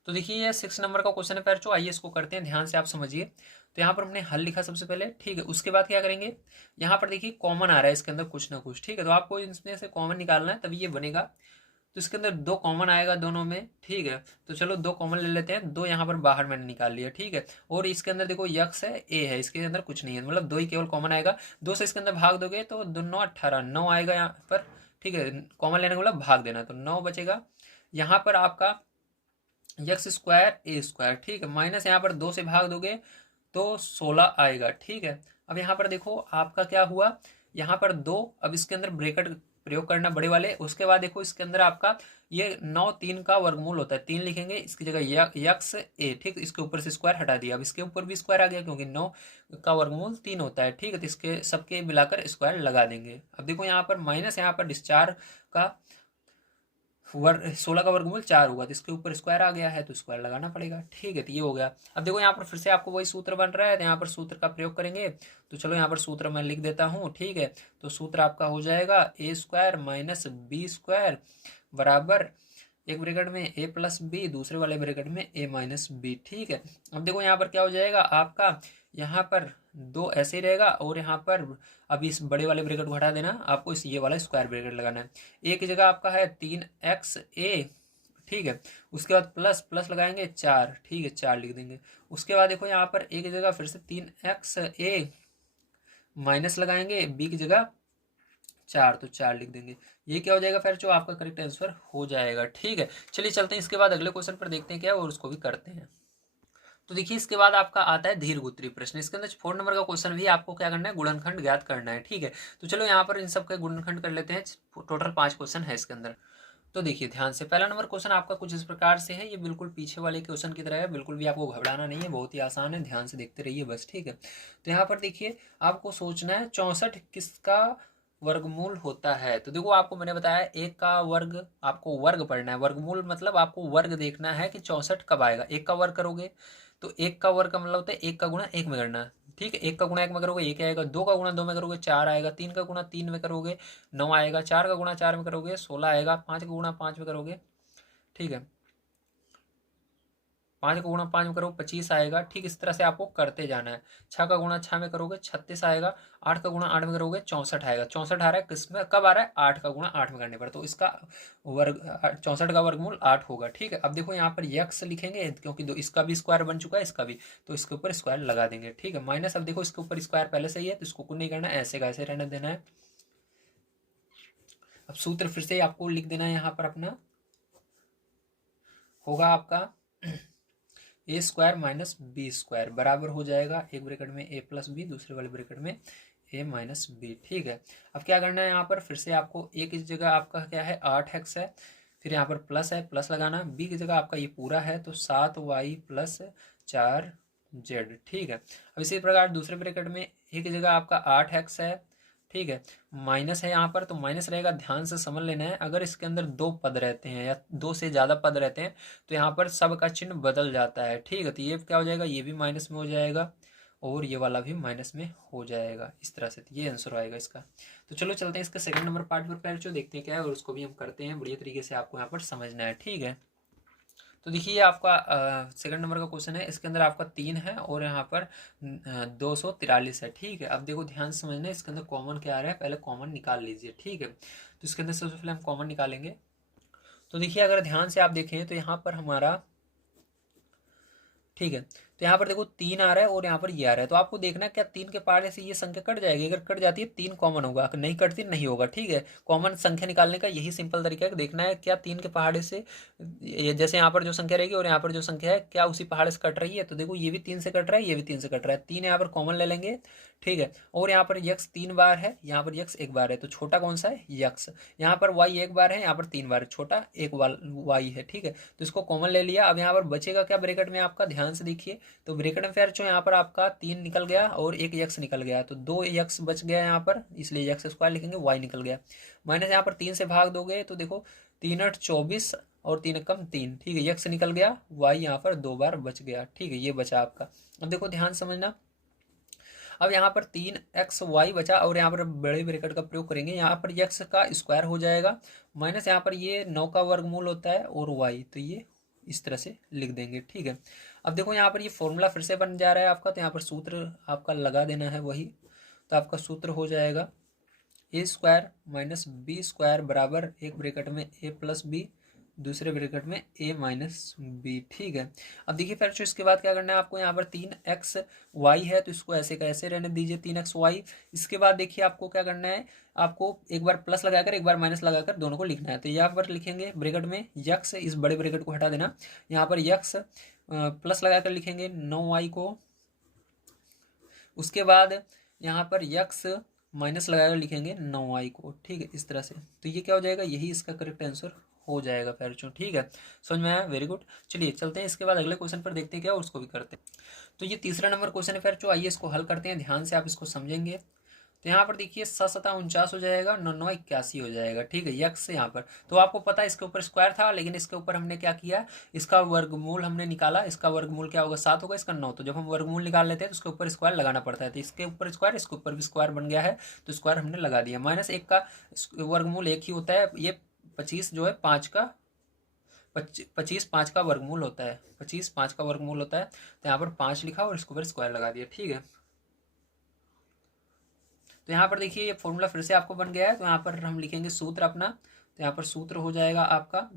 तो देखिए ये 6 नंबर का क्वेश्चन है बच्चों, आइए इसको करते हैं, ध्यान से आप समझिए। तो यहाँ पर हमने हल लिखा सबसे पहले, ठीक है, उसके बाद क्या करेंगे, यहाँ पर देखिए कॉमन आ रहा है इसके अंदर कुछ ना कुछ। ठीक है, तो आपको इसमें से कॉमन निकालना है तभी ये बनेगा। तो इसके अंदर 2 कॉमन आएगा दोनों में। ठीक है, तो चलो 2 कॉमन ले लेते हैं, 2 यहाँ पर बाहर मैंने निकाल लिया। ठीक है, और इसके अंदर देखो यक्स है, ए है, इसके अंदर कुछ नहीं है, मतलब 2 ही केवल कॉमन आएगा। 2 से इसके अंदर भाग दोगे तो 2 9 18, 9 आएगा यहाँ पर। ठीक है, कॉमन लेने का मतलब भाग देना, तो 9 बचेगा। यहाँ पर आपका x² a²। ठीक है, माइनस यहाँ पर 2 से भाग दोगे तो 16 आएगा। ठीक है, अब यहाँ पर देखो आपका क्या हुआ, यहाँ पर 2, अब इसके अंदर ब्रैकेट प्रयोग करना बड़े वाले। उसके बाद देखो इसके अंदर आपका ये 9 3 का वर्गमूल होता है, 3 लिखेंगे, इसकी जगह यक्स ए। ठीक, इसके ऊपर से स्क्वायर हटा दिया, अब इसके ऊपर भी स्क्वायर आ गया क्योंकि 9 का वर्गमूल 3 होता है। ठीक है, तो इसके सबके मिलाकर स्क्वायर लगा देंगे। अब देखो यहाँ पर माइनस, यहाँ पर डिस्चार्ज का 16 का वर्गमूल 4 हुआ, तो इसके ऊपर स्क्वायर आ गया है तो स्क्वायर लगाना पड़ेगा। ठीक है, तो ये हो गया। अब देखो यहाँ पर फिर से आपको वही सूत्र बन रहा है, तो यहाँ पर सूत्र का प्रयोग करेंगे। तो चलो यहाँ पर सूत्र मैं लिख देता हूँ। ठीक है, तो सूत्र आपका हो जाएगा a² माइनस b² बराबर एक ब्रैकेट में a प्लस बी, दूसरे वाले ब्रैकेट में a माइनस बी। ठीक है, अब देखो यहाँ पर क्या हो जाएगा आपका, यहाँ पर 2 ऐसे ही रहेगा और यहाँ पर अब इस बड़े वाले ब्रैकेट को हटा देना, आपको इस ये वाला स्क्वायर ब्रैकेट लगाना है। ए की जगह आपका है 3xa। ठीक है, उसके बाद प्लस प्लस लगाएंगे 4। ठीक है, 4 लिख देंगे। उसके बाद देखो यहाँ पर ए की जगह फिर से 3xa माइनस लगाएंगे, बी की जगह 4 तो 4 लिख देंगे। ये क्या हो जाएगा फिर, जो आपका करेक्ट आंसर हो जाएगा। ठीक है, चलिए चलते हैं इसके बाद अगले क्वेश्चन पर, देखते हैं क्या है और उसको भी करते हैं। तो देखिए इसके बाद आपका आता है दीर्घ प्रश्न। इसके अंदर 4 नंबर का क्वेश्चन भी आपको क्या करना है, गुणनखंड ज्ञात करना है। ठीक है, तो चलो यहाँ पर इन सब का गुणनखंड कर लेते हैं। टोटल 5 क्वेश्चन है इसके अंदर। तो देखिए ध्यान से, पहला नंबर क्वेश्चन आपका कुछ इस प्रकार से है, ये बिल्कुल पीछे वाले क्वेश्चन की तरह है, बिल्कुल भी आपको घबराना नहीं है, बहुत ही आसान है, ध्यान से देखते रहिए बस। ठीक है, तो यहाँ पर देखिए आपको सोचना है 64 किसका वर्गमूल होता है। तो देखो आपको मैंने बताया एक का वर्ग, आपको वर्ग पढ़ना है, वर्गमूल मतलब आपको वर्ग देखना है कि 64 कब आएगा। एक का वर्ग करोगे तो एक का वर्ग का मतलब होता है एक का गुणा एक में करना। ठीक है, एक का गुणा एक में करोगे एक आएगा, 2 का गुणा 2 में करोगे 4 आएगा, 3 का गुणा 3 में करोगे 9 आएगा, 4 का गुणा 4 में करोगे 16 आएगा, 5 का गुणा 5 में करोगे, ठीक है, 5 का गुणा 5 में करोगे 25 आएगा। ठीक इस तरह से आपको करते जाना है। 6 का गुणा 6 में करोगे 36 आएगा, 8 का गुणा 8 में करोगे 64 आएगा। 64 आ रहा है किसमें, कब आ रहा है, 8 का गुणा 8 में करने पर, तो इसका वर्ग 64 का वर्गमूल 8 होगा। ठीक है, अब देखो यहाँ पर यक्स लिखेंगे क्योंकि इसका भी स्क्वायर बन चुका है, इसका भी, तो इसके ऊपर स्क्वायर लगा देंगे। ठीक है, माइनस, अब देखो इसके ऊपर स्क्वायर पहले से ही है तो इसको कुछ नहीं करना, ऐसे का ऐसे रहने देना है। अब सूत्र फिर से आपको लिख देना है, यहाँ पर अपना होगा आपका a² माइनस b² बराबर हो जाएगा एक ब्रैकेट में a प्लस बी, दूसरे वाले ब्रैकेट में a माइनस बी। ठीक है, अब क्या करना है, यहाँ पर फिर से आपको a की जगह आपका क्या है 8x है, फिर यहाँ पर प्लस है, प्लस लगाना, b की जगह आपका ये पूरा है तो 7y प्लस 4z। ठीक है, अब इसी प्रकार दूसरे ब्रैकेट में a की जगह आपका 8x है। ठीक है, माइनस है यहाँ पर तो माइनस रहेगा, ध्यान से समझ लेना है। अगर इसके अंदर 2 पद रहते हैं या 2 से ज़्यादा पद रहते हैं तो यहाँ पर सब का चिन्ह बदल जाता है। ठीक है, तो ये क्या हो जाएगा, ये भी माइनस में हो जाएगा और ये वाला भी माइनस में हो जाएगा, इस तरह से। तो ये आंसर आएगा इसका। तो चलो चलते हैं इसका सेकंड नंबर पार्ट पर, पहले जो देखते हैं क्या है और उसको भी हम करते हैं, बढ़िया तरीके से आपको यहाँ पर समझना है। ठीक है, तो देखिए आपका सेकंड नंबर का क्वेश्चन है, इसके अंदर आपका 3 है और यहाँ पर 243 है। ठीक है, अब देखो ध्यान से समझना, इसके अंदर कॉमन क्या आ रहा है, पहले कॉमन निकाल लीजिए। ठीक है, तो इसके अंदर सबसे पहले हम कॉमन निकालेंगे। तो देखिए अगर ध्यान से आप देखें तो यहाँ पर हमारा, ठीक है, तो यहाँ पर देखो 3 आ रहा है और यहाँ पर ये आ रहा है, तो आपको देखना है क्या 3 के पहाड़े से ये संख्या कट जाएगी। अगर कट जाती है 3 कॉमन होगा, अगर नहीं कटती नहीं होगा। ठीक है, कॉमन संख्या निकालने का यही सिंपल तरीका है, देखना है क्या 3 के पहाड़े से जैसे यहाँ पर जो संख्या रहेगी और यहाँ पर जो संख्या है क्या उसी पहाड़े से कट रही है। तो देखो ये भी 3 से कट रहा है, ये भी 3 से कट रहा है, 3 यहाँ पर कॉमन ले लेंगे। ठीक है, और यहाँ पर यक्स 3 बार है, यहाँ पर यक्स 1 बार है, तो छोटा कौन सा है, यक्स। यहाँ पर वाई 1 बार है, यहाँ पर 3 बार है, छोटा 1 वाई है। ठीक है, तो इसको कॉमन ले लिया। अब यहाँ पर बचेगा क्या ब्रैकेट में आपका, ध्यान से देखिए। तो ब्रैकेट में फिर जो यहाँ पर आपका 3 निकल गया और एक यक्स निकल गया, तो 2 यक्स बच गया यहाँ पर, इसलिए यक्स स्क्वायर लिखेंगे, वाई निकल गया। माइनस यहाँ पर 3 से भाग दोगे तो देखो 3 8 24 और 3 कम 3। ठीक है, यक्स निकल गया, वाई यहाँ पर 2 बार बच गया। ठीक है, ये बचा आपका। अब देखो ध्यान समझना, अब यहाँ पर 3xy बचा और यहाँ पर बड़े ब्रैकेट का प्रयोग करेंगे, यहाँ पर x का स्क्वायर हो जाएगा, माइनस यहाँ पर ये 9 का वर्गमूल होता है और y, तो ये इस तरह से लिख देंगे। ठीक है, अब देखो यहाँ पर ये फॉर्मूला फिर से बन जा रहा है आपका, तो यहाँ पर सूत्र आपका लगा देना है वही। तो आपका सूत्र हो जाएगा ए स्क्वायर माइनस बी स्क्वायर बराबर एक ब्रैकेट में a प्लस बी, दूसरे ब्रैकेट में a माइनस बी। ठीक है, अब देखिए फिर इसके बाद क्या करना है आपको, यहाँ पर 3xy है तो इसको ऐसे का ऐसे रहने दीजिए 3xy। इसके बाद देखिए आपको क्या करना है, आपको एक बार प्लस लगाकर एक बार माइनस लगाकर दोनों को लिखना है। तो यहाँ पर लिखेंगे ब्रैकेट में यक्स, इस बड़े ब्रैकेट को हटा देना, यहाँ पर यक्स प्लस लगाकर लिखेंगे 9y को, उसके बाद यहाँ पर यक्स माइनस लगाकर लिखेंगे 9y को। ठीक है, इस तरह से, तो ये क्या हो जाएगा, यही इसका करेक्ट आंसर हो जाएगा पैरचो। ठीक है, समझ में आया, वेरी गुड। चलिए चलते हैं इसके बाद अगले क्वेश्चन पर, देखते हैं क्या और उसको भी करते हैं। तो ये तीसरा नंबर क्वेश्चन है पैरचो, आइए इसको हल करते हैं, ध्यान से आप इसको समझेंगे। तो यहाँ पर देखिए 7 7 49 हो जाएगा, 9 9 81 हो जाएगा। ठीक है, यक्स से यहाँ पर तो आपको पता है इसके ऊपर स्क्वायर था, लेकिन इसके ऊपर हमने क्या किया, इसका वर्गमूल हमने निकाला। इसका वर्गमूल क्या होगा, 7 होगा, इसका 9। तो जब हम वर्गमूल निकाल लेते हैं तो उसके ऊपर स्क्वायर लगाना पड़ता है, तो इसके ऊपर स्क्वायर, इसके ऊपर भी स्क्वायर बन गया है, तो स्क्वायर हमने लगा दिया। माइनस 1 का वर्गमूल 1 ही होता है, ये 25 जो है 5 का 25 5 का वर्गमूल होता है, 25 5 का वर्गमूल होता है। तो यहाँ पर 5 लिखा और इसके ऊपर स्क्वायर लगा दिया। ठीक है, तो यहाँ पर देखिए ये फॉर्मूला फिर से आपको बन गया है, तो यहाँ पर हम लिखेंगे सूत्र अपना। तो यहाँ पर सूत्र हो जाएगा आपका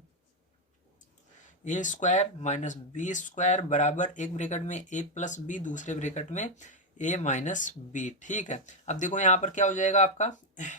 ए स्क्वायर माइनस बी स्क्वायर बराबर एक ब्रैकेट में ए प्लस बी, दूसरे ब्रैकेट में ए माइनस बी। ठीक है, अब देखो यहाँ पर क्या हो जाएगा आपका,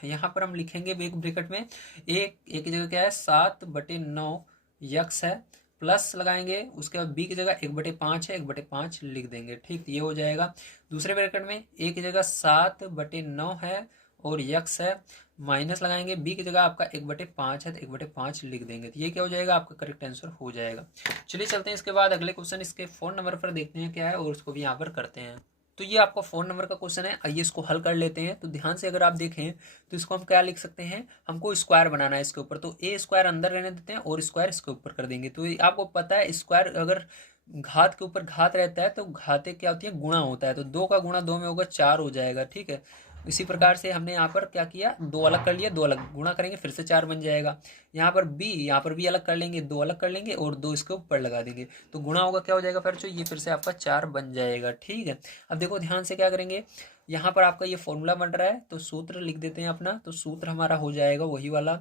यहाँ पर हम लिखेंगे एक ब्रैकेट में एक की जगह क्या है 7/9 यक्स है, प्लस लगाएंगे, उसके बाद बी की जगह 1/5 है, 1/5 लिख देंगे। ठीक, ये हो जाएगा। दूसरे ब्रैकेट में ए की जगह 7/9 है और यक्स है, माइनस लगाएंगे, बी की जगह आपका 1/5 है तो 1/5 लिख देंगे। तो ये क्या हो जाएगा, आपका करेक्ट आंसर हो जाएगा। चलिए चलते हैं इसके बाद अगले क्वेश्चन, इसके फोन नंबर पर देखते हैं क्या है और उसको भी यहाँ पर करते हैं। तो ये आपका फोन नंबर का क्वेश्चन है, आइए इसको हल कर लेते हैं। तो ध्यान से अगर आप देखें तो इसको हम क्या लिख सकते हैं, हमको स्क्वायर बनाना है इसके ऊपर, तो ए स्क्वायर अंदर रहने देते हैं और स्क्वायर इसके ऊपर कर देंगे। तो आपको पता है स्क्वायर अगर घात के ऊपर घात रहता है तो घाते क्या होती है, गुणा होता है, तो 2 का गुणा 2 में होगा 4 हो जाएगा। ठीक है, इसी प्रकार से हमने यहाँ पर क्या किया, 2 अलग कर लिया, 2 अलग गुणा करेंगे फिर से 4 बन जाएगा। यहाँ पर भी अलग कर लेंगे, 2 अलग कर लेंगे और 2 इसके ऊपर लगा देंगे, तो गुणा होगा क्या हो जाएगा फिर से, ये फिर से आपका 4 बन जाएगा। ठीक है, अब देखो ध्यान से क्या करेंगे, यहाँ पर आपका ये फॉर्मूला बन रहा है तो सूत्र लिख देते हैं अपना। तो सूत्र हमारा हो जाएगा वही वाला।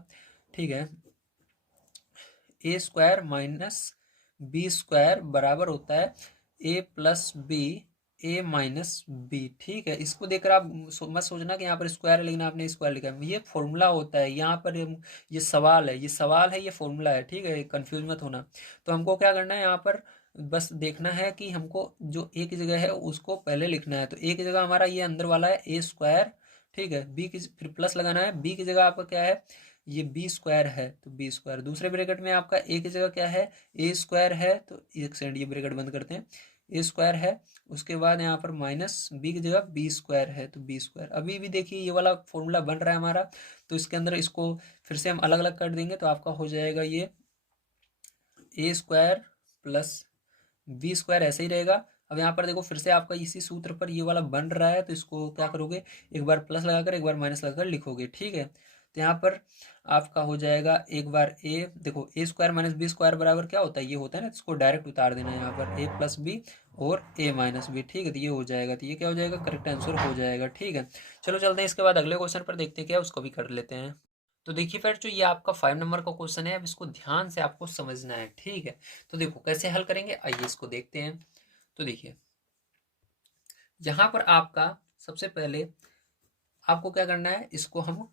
ठीक है, ए स्क्वायर माइनस बी स्क्वायर बराबर होता है ए प्लस बी, ए माइनस बी। ठीक है, इसको देखकर आप मत सोचना कि यहाँ पर स्क्वायर है लेकिन आपने स्क्वायर लिखा है, ये फॉर्मूला होता है। यहाँ पर ये सवाल है, ये फॉर्मूला है। ठीक है, कंफ्यूज मत होना। तो हमको क्या करना है, यहाँ पर बस देखना है कि हमको जो ए की जगह है उसको पहले लिखना है। तो ए की जगह हमारा ये अंदर वाला है ए स्क्वायर। ठीक है, बी की फिर प्लस लगाना है, बी की जगह आपका क्या है, ये बी स्क्वायर है तो बी स्क्वायर। दूसरे ब्रैकेट में आपका ए की जगह क्या है, ए स्क्वायर है, तो एक सेकंड ये ब्रैकेट बंद करते हैं, ए स्क्वायर है। उसके बाद यहाँ पर माइनस बी की जगह बी स्क्वायर है तो बी स्क्वायर। अभी भी देखिए ये वाला फॉर्मूला बन रहा है हमारा, तो इसके अंदर इसको फिर से हम अलग अलग कर देंगे, तो आपका हो जाएगा ये ए स्क्वायर प्लस बी स्क्वायर ऐसे ही रहेगा। अब यहाँ पर देखो फिर से आपका इसी सूत्र पर ये वाला बन रहा है, तो इसको क्या करोगे, एक बार प्लस लगाकर एक बार माइनस लगाकर लिखोगे। ठीक है, तो यहाँ पर आपका हो जाएगा एक बार ए, देखो ए स्क्वायर माइनस बी स्क्वायर बराबर क्या होता है, ये होता है ना, इसको डायरेक्ट उतार देना है यहाँ पर ए प्लस बी और ए माइनस बी, ठीक है। तो ये हो जाएगा, तो ये क्या हो जाएगा, करेक्ट आंसर हो जाएगा, ठीक है। चलो चलते हैं इसके बाद अगले क्वेश्चन पर, देखते हैं क्या उसको भी कर लेते हैं। तो देखिए फ्रेंड्स, जो ये आपका 5 नंबर का क्वेश्चन है, अब इसको ध्यान से आपको समझना है, ठीक है। तो देखो कैसे हल करेंगे, आइए इसको देखते हैं। तो देखिए यहाँ पर आपका सबसे पहले आपको क्या करना है, इसको हम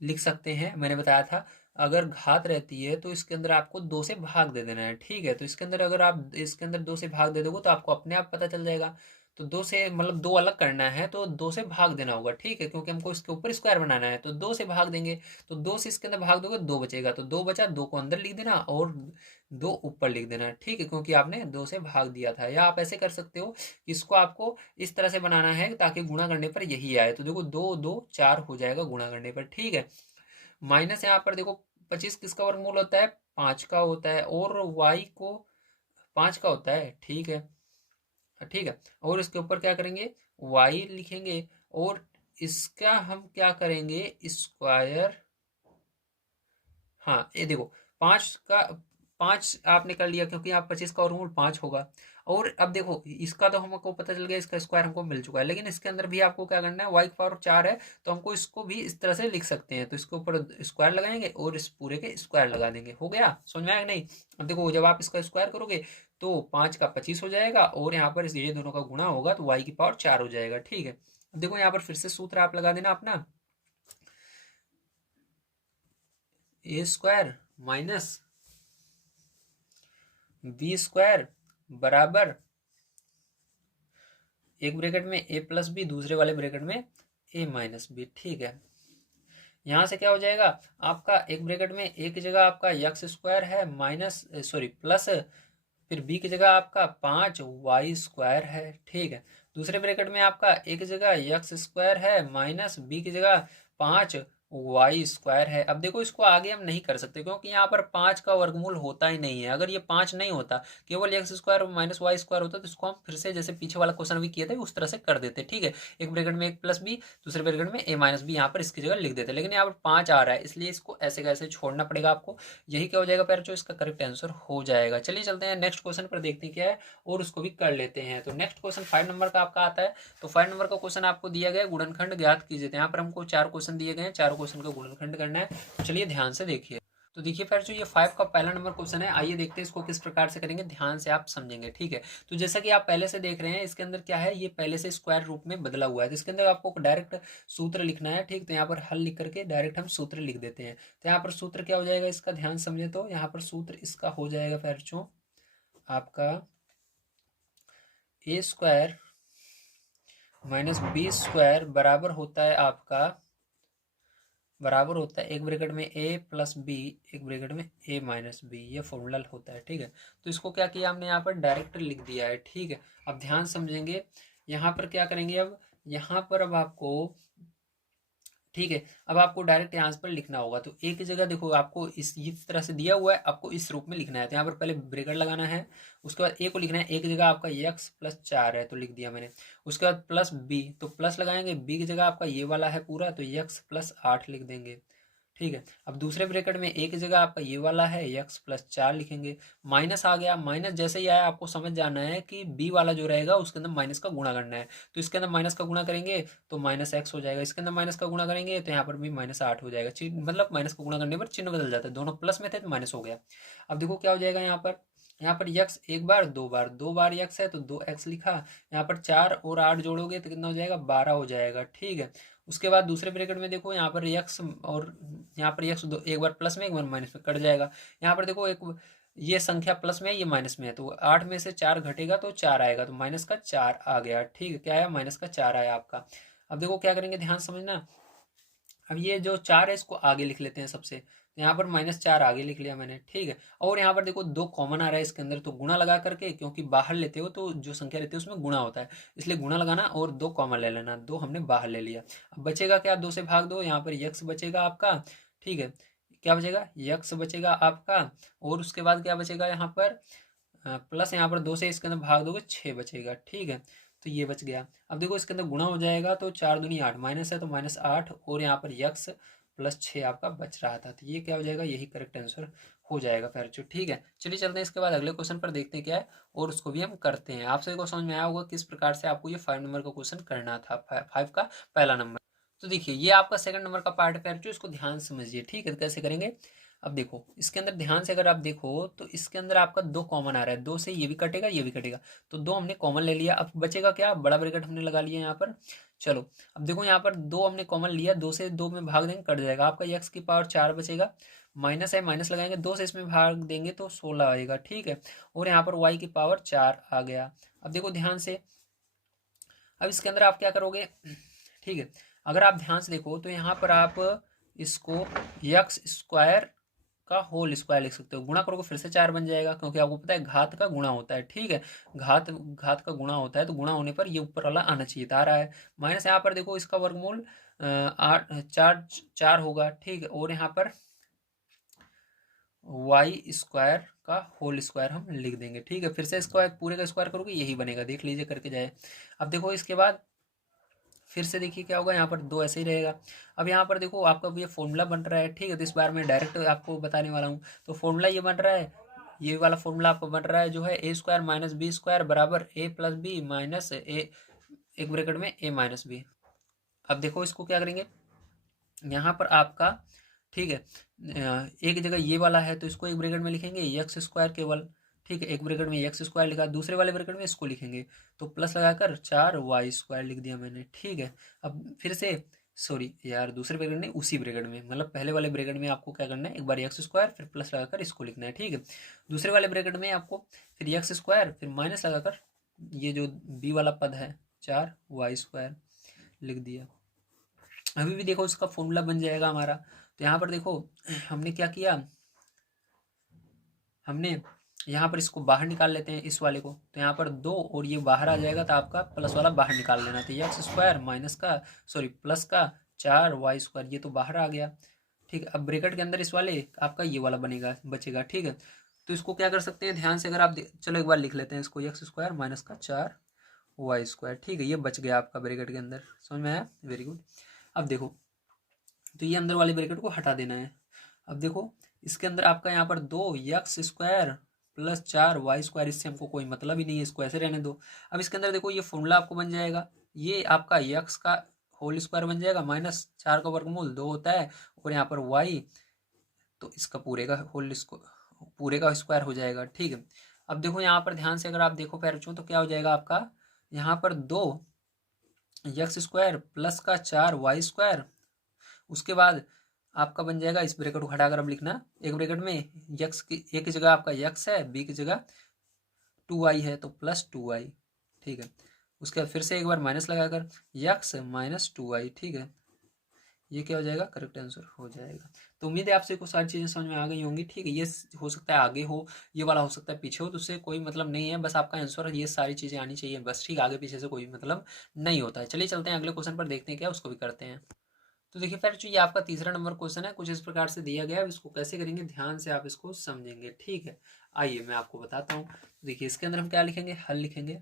लिख सकते हैं, मैंने बताया था अगर घात रहती है तो इसके अंदर आपको 2 से भाग दे देना है, ठीक है। तो इसके अंदर अगर आप इसके अंदर 2 से भाग दे दोगे तो आपको अपने आप पता चल जाएगा। तो 2 से मतलब 2 अलग करना है तो 2 से भाग देना होगा, ठीक है, क्योंकि हमको इसके ऊपर स्क्वायर बनाना है। तो 2 से भाग देंगे, तो 2 से इसके अंदर भाग दोगे 2 बचेगा, तो 2 बचा, 2 को अंदर लिख देना और 2 ऊपर लिख देना, ठीक है, क्योंकि आपने 2 से भाग दिया था। या आप ऐसे कर सकते हो कि इसको आपको इस तरह से बनाना है ताकि गुणा करने पर यही आए। तो देखो 2 2 4 हो जाएगा गुणा करने पर, ठीक है। माइनस यहाँ पर देखो 25 किसका वर्गमूल होता है, 5 का होता है, और y को 5 का होता है, ठीक है, ठीक है। और इसके ऊपर क्या करेंगे, y लिखेंगे, और इसका हम क्या करेंगे, स्क्वायर। हाँ ये देखो 5 का 5 आपने कर लिया, क्योंकि यहाँ 25 का वर्गमूल 5 होगा। और अब देखो इसका तो हमको पता चल गया, इसका स्क्वायर हमको मिल चुका है, लेकिन इसके अंदर भी आपको क्या करना है, y की पावर 4 है, तो हमको इसको भी इस तरह से लिख सकते हैं। तो इसके ऊपर स्क्वायर लगाएंगे और इस पूरे के स्क्वायर लगा देंगे, हो गया, समझ में आया कि नहीं। अब देखो जब आप इसका स्क्वायर करोगे तो 5 का 25 हो जाएगा, और यहाँ पर ये दोनों का गुणा होगा तो y की पावर 4 हो जाएगा, ठीक है। अब देखो यहाँ पर फिर से सूत्र आप लगा देना अपना, ए स्क्वायर माइनस बी स्क्वायर बराबर एक ब्रैकेट में ए प्लस बी, दूसरे वाले ब्रैकेट में ए माइनस बी, ठीक है। यहाँ से क्या हो जाएगा आपका, एक ब्रैकेट में ए की जगह आपका एक्स स्क्वायर है माइनस सॉरी प्लस, फिर बी की जगह आपका 5 वाई स्क्वायर है, ठीक है। दूसरे ब्रैकेट में आपका ए की जगह एक्स स्क्वायर है माइनस बी की जगह 5 वाई स्क्वायर है। अब देखो इसको आगे हम नहीं कर सकते, क्योंकि यहाँ पर 5 का वर्गमूल होता ही नहीं है। अगर ये 5 नहीं होता, केवल x square minus y square होता, तो इसको हम फिर से जैसे पीछे वाला क्वेश्चन भी किए थे उस तरह से कर देते, ठीक है। एक ब्रैकेट में एक प्लस बी, दूसरे ब्रैकेट में ए माइनस बी, यहाँ पर इसकी जगह लिख देते, लेकिन यहाँ पर 5 आ रहा है, इसलिए इसको ऐसे कैसे छोड़ना पड़ेगा आपको। यही क्या हो जाएगा पैर, जो इसका करेक्ट आंसर हो जाएगा। चलिए चलते हैं नेक्स्ट क्वेश्चन पर, देखते हैं क्या है और उसको भी कर लेते हैं। तो नेक्स्ट क्वेश्चन 5 नंबर का आपका आता है। तो 5 नंबर का क्वेश्चन आपको दिया गया है, गुणनखंड ज्ञात कीजिए। तो यहाँ पर हमको 4 क्वेश्चन दिए गए हैं, चारों क्वेश्चन का गुणनखंड करना है। तो चलिए ध्यान से देखिए। तो देखिए फिर जो ये 5 का पहला नंबर क्वेश्चन है, आइए देखते हैं इसको किस प्रकार से करेंगे, ध्यान से आप समझेंगे, ठीक है। तो जैसा कि आप पहले से देख रहे हैं, इसके अंदर क्या है, ये पहले से स्क्वायर रूप में बदला हुआ है, तो इसके अंदर आपको डायरेक्ट सूत्र लिखना है, ठीक। तो यहाँ पर हल लिख करके डायरेक्ट हम सूत्र लिख देते हैं। तो यहाँ पर सूत्र क्या हो जाएगा इसका, ध्यान समझे, तो यहाँ पर सूत्र इसका हो जाएगा फिर जो आपका ए स्क्वायर माइनस बी स्क्वायर बराबर होता है आपका, बराबर होता है एक ब्रैकेट में ए प्लस बी, एक ब्रैकेट में ए माइनस बी, ये फॉर्मूला होता है, ठीक है। तो इसको क्या किया हमने, यहाँ पर डायरेक्ट लिख दिया है, ठीक है। अब ध्यान समझेंगे, यहाँ पर क्या करेंगे, अब यहाँ पर अब आपको, ठीक है, अब आपको डायरेक्ट यहाँ पर लिखना होगा। तो ए की जगह देखो आपको इस तरह से दिया हुआ है, आपको इस रूप में लिखना है। तो यहाँ पर पहले ब्रैकेट लगाना है, उसके बाद ए को लिखना है, ए की जगह आपका एक्स प्लस 4 है तो लिख दिया मैंने। उसके बाद प्लस बी, तो प्लस लगाएंगे, बी की जगह आपका ये वाला है पूरा, तो एक्स प्लस 8 लिख देंगे, ठीक है। अब दूसरे ब्रैकेट में ए की जगह आपका ये वाला है, एक्स प्लस 4 लिखेंगे। माइनस आ गया, माइनस जैसे ही आया आपको समझ जाना है कि बी वाला जो रहेगा उसके अंदर माइनस का गुणा करना है। तो इसके अंदर माइनस का गुणा करेंगे तो माइनस एक्स हो जाएगा, इसके अंदर माइनस का गुणा करेंगे तो यहाँ पर भी माइनस 8 हो जाएगा। मतलब माइनस का गुणा करने पर चिन्ह बदल जाता है, दोनों प्लस में थे तो माइनस हो गया। अब देखो क्या हो जाएगा, यहाँ पर यक्स एक बार, दो बार यक्स है तो 2x लिखा। यहाँ पर 4 और 8 जोड़ोगे तो कितना हो जाएगा, 12 हो जाएगा, ठीक है। उसके बाद दूसरे ब्रैकेट में देखो, यहाँ पर यक्स और यहाँ पर यक्स एक बार प्लस में एक बार माइनस में कट जाएगा। यहाँ पर देखो एक ये संख्या प्लस में है, ये माइनस में है, तो 8 में से 4 घटेगा तो 4 आएगा, तो माइनस का 4 आ गया, ठीक है। क्या आया, माइनस का 4 आया आपका। अब देखो क्या करेंगे, ध्यान समझना। अब ये जो 4 है इसको आगे लिख लेते हैं सबसे। यहाँ पर -4 आगे लिख लिया मैंने, ठीक है। और यहाँ पर देखो 2 कॉमन आ रहा है इसके अंदर, तो गुणा लगा करके, क्योंकि बाहर लेते हो तो जो संख्या लेते हो उसमें गुणा होता है, इसलिए गुणा लगाना और 2 कॉमन ले लेना। 2 हमने बाहर ले लिया। अब बचेगा क्या, 2 से भाग दो, यहाँ पर यक्स बचेगा आपका, ठीक है। क्या बचेगा, यक्स बचेगा आपका, और उसके बाद क्या बचेगा यहाँ पर प्लस, यहाँ पर 2 से इसके अंदर भाग दोगे 6 बचेगा, ठीक है। तो ये बच गया। अब देखो इसके अंदर गुणा हो जाएगा, तो 4 दूनी 8, माइनस है तो -8, और यहाँ पर यक्स प्लस 6 आपका बच रहा था। तो ये क्या हो जाएगा, यही करेक्ट आंसर हो जाएगा फिर। ठीक है, चलिए चलते हैं इसके बाद अगले क्वेश्चन पर, देखते हैं क्या है और उसको भी हम करते हैं। आप सभी को समझ में आया होगा किस प्रकार से आपको ये 5 नंबर का क्वेश्चन करना था, 5 का पहला नंबर। तो देखिए ये आपका सेकंड नंबर का पार्ट है फिर, इसको ध्यान से समझिए। ठीक है, तो कैसे करेंगे, अब देखो इसके अंदर ध्यान से अगर आप देखो तो इसके अंदर आपका 2 कॉमन आ रहा है, 2 से ये भी कटेगा ये भी कटेगा, तो 2 हमने कॉमन ले लिया। अब बचेगा क्या, बड़ा ब्रैकेट हमने लगा लिया यहाँ पर। चलो अब देखो यहाँ पर 2 हमने कॉमन लिया, 2 से 2 में भाग देंगे कट जाएगा, आपका x की पावर 4 बचेगा। माइनस है, माइनस लगाएंगे, 2 से इसमें भाग देंगे तो 16 आएगा। ठीक है, और यहाँ पर y की पावर 4 आ गया। अब देखो ध्यान से, अब इसके अंदर आप क्या करोगे, ठीक है, अगर आप ध्यान से देखो तो यहाँ पर आप इसको यक्स स्क्वायर का होल स्क्वायर लिख सकते हो, गुणा करोगे फिर से 4 बन जाएगा, क्योंकि आपको पता है घात का गुणा होता है। ठीक है, घात घात का गुणा होता है, तो गुणा होने पर ये ऊपर वाला आना चाहिए था, आ रहा है। माइनस यहाँ पर देखो इसका वर्गमूल 4 होगा। ठीक है, और यहाँ पर वाई स्क्वायर का होल स्क्वायर हम लिख देंगे। ठीक है, फिर से इसको पूरे का स्क्वायर करोगे यही बनेगा, देख लीजिए करके जाए। अब देखो इसके बाद फिर से देखिए क्या होगा, यहाँ पर 2 ऐसे ही रहेगा। अब यहाँ पर देखो आपका ये फॉर्मूला बन रहा है। ठीक है, तो इस बार मैं डायरेक्ट आपको बताने वाला हूँ। तो फॉर्मूला ये बन रहा है, ये वाला फॉर्मूला आपको बन रहा है जो है ए स्क्वायर माइनस बी स्क्वायर बराबर ए प्लस बी माइनस ए, एक ब्रैकेट में ए माइनस बी। अब देखो इसको क्या करेंगे, यहाँ पर आपका, ठीक है, एक जगह ये वाला है तो इसको एक ब्रैकेट में लिखेंगे एक्स स्क्वायर केवल। ठीक है, एक ब्रैकेट में एक्स स्क्वायर लिखा, दूसरे वाले ब्रैकेट में इसको लिखेंगे, तो प्लस लगाकर 4 वाई स्क्वायर लिख दिया मैंने। ठीक है, अब फिर से, सॉरी यार, दूसरे ब्रैकेट नहीं उसी ब्रैकेट में, मतलब पहले वाले ब्रैकेट में आपको क्या करना है, एक बार एक्स स्क्वायर फिर प्लस लगाकर इसको लिखना है। ठीक है, दूसरे वाले ब्रैकेट में आपको फिर एक्स स्क्वायर फिर माइनस लगाकर ये जो बी वाला पद है 4 वाई स्क्वायर लिख दिया। अभी भी देखो इसका फॉर्मूला बन जाएगा हमारा। तो यहाँ पर देखो हमने क्या किया, हमने यहाँ पर इसको बाहर निकाल लेते हैं इस वाले को, तो यहाँ पर 2 और ये बाहर आ जाएगा, तो आपका प्लस वाला बाहर निकाल लेना। तो एक्स स्क्वायर माइनस का, सॉरी प्लस का 4 वाई स्क्वायर, ये तो बाहर आ गया। ठीक है, अब ब्रैकेट के अंदर इस वाले आपका ये वाला बनेगा, बचेगा। ठीक है, तो इसको क्या कर सकते हैं ध्यान से, अगर आप चलो एक बार लिख लेते हैं इसको, एक्स स्क्वायर माइनस का 4 वाई स्क्वायर। ठीक है, ये बच गया आपका ब्रैकेट के अंदर, समझ में आया, वेरी गुड। अब देखो, तो ये अंदर वाले ब्रैकेट को हटा देना है। अब देखो इसके अंदर आपका यहाँ पर 2 x square plus 4 y square, इससे हमको कोई मतलब ही नहीं है, इसको ऐसे रहने दो। अब इसके अंदर देखो ये फॉर्मूला आपको बन जाएगा, ये आपका एक्स का होल स्क्वायर बन जाएगा, माइनस 4 का वर्गमूल 2 होता है, और यहाँ पर वाई, तो इसका पूरे का स्क्वायर हो जाएगा। ठीक है, अब देखो यहाँ पर ध्यान से अगर आप देखो पैरचू, तो क्या हो जाएगा आपका, यहाँ पर 2 एक्स स्क्वायर प्लस का 4 वाई स्क्वायर, उसके बाद आपका बन जाएगा, इस ब्रैकेट को हटाकर अब लिखना, एक ब्रैकेट में यक्स की, एक की जगह आपका यक्स है, बी की जगह 2i है, तो प्लस 2i। ठीक है, उसके बाद फिर से एक बार माइनस लगाकर यक्स माइनस 2i। ठीक है, ये क्या हो जाएगा, करेक्ट आंसर हो जाएगा। तो उम्मीद है आपसे कुछ सारी चीज़ें समझ में आ गई होंगी। ठीक है, ये हो सकता है आगे हो, ये वाला हो सकता है पीछे हो, तो उससे कोई मतलब नहीं है, बस आपका आंसर ये सारी चीज़ें आनी चाहिए बस। ठीक, आगे पीछे से कोई मतलब नहीं होता है। चलिए चलते हैं अगले क्वेश्चन पर, देखते हैं क्या उसको भी करते हैं। तो देखिए फिर जो ये आपका तीसरा नंबर क्वेश्चन है, कुछ इस प्रकार से दिया गया है, इसको कैसे करेंगे ध्यान से आप इसको समझेंगे। ठीक है, आइए मैं आपको बताता हूँ। देखिए इसके अंदर हम क्या लिखेंगे, हल लिखेंगे।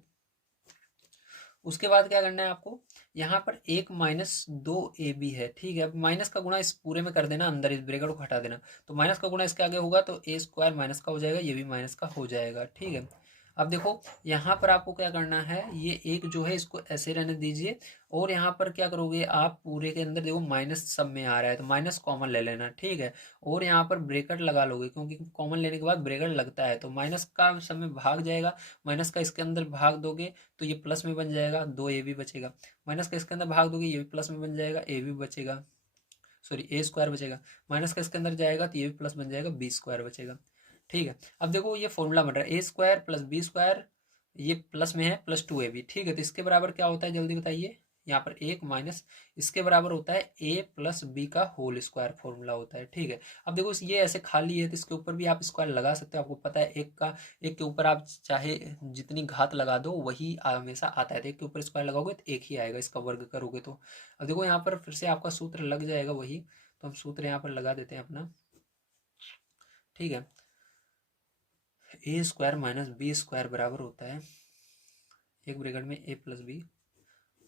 उसके बाद क्या करना है आपको, यहाँ पर 1 माइनस 2ab है। ठीक है, अब माइनस का गुणा इस पूरे में कर देना, अंदर इस ब्रैकेट को हटा देना, तो माइनस का गुणा इसके आगे होगा, तो ए स्क्वायर माइनस का हो जाएगा, ये भी माइनस का हो जाएगा। ठीक है, अब देखो यहाँ पर आपको क्या करना है, ये एक जो है इसको ऐसे रहने दीजिए, और यहाँ पर क्या करोगे आप, पूरे के अंदर देखो माइनस सब में आ रहा है, तो माइनस कॉमन ले लेना। ठीक है, और यहाँ पर ब्रैकेट लगा लोगे, क्योंकि कॉमन लेने के बाद ब्रैकेट लगता है, तो माइनस का सब में भाग जाएगा, माइनस का इसके अंदर भाग दोगे तो ये प्लस में बन जाएगा, 2ab बचेगा। माइनस का इसके अंदर भाग दोगे, ये भी प्लस में बन जाएगा, ए भी बचेगा, सॉरी ए स्क्वायर बचेगा। माइनस का इसके अंदर जाएगा तो ये भी प्लस बन जाएगा, बी स्क्वायर बचेगा। ठीक है, अब देखो ये फॉर्मूला बन रहा है, ए स्क्वायर प्लस बी स्क्वायर, ये प्लस में है, प्लस 2ab। ठीक है, तो इसके बराबर क्या होता है जल्दी बताइए, यहाँ पर 1 माइनस इसके बराबर होता है a प्लस बी का होल स्क्वायर, फॉर्मूला होता है। ठीक है, अब देखो ये ऐसे खाली है, तो इसके ऊपर भी आप स्क्वायर लगा सकते हो, आपको पता है एक के ऊपर आप चाहे जितनी घात लगा दो वही हमेशा आता है, तो एक के ऊपर स्क्वायर लगाओगे तो एक ही आएगा, इसका वर्ग करोगे तो। अब देखो यहाँ पर फिर से आपका सूत्र लग जाएगा वही, तो हम सूत्र यहाँ पर लगा देते हैं अपना। ठीक है, ए स्क्वायर माइनस बी स्क्वायर बराबर होता है, एक ब्रैकेट में ए प्लस बी,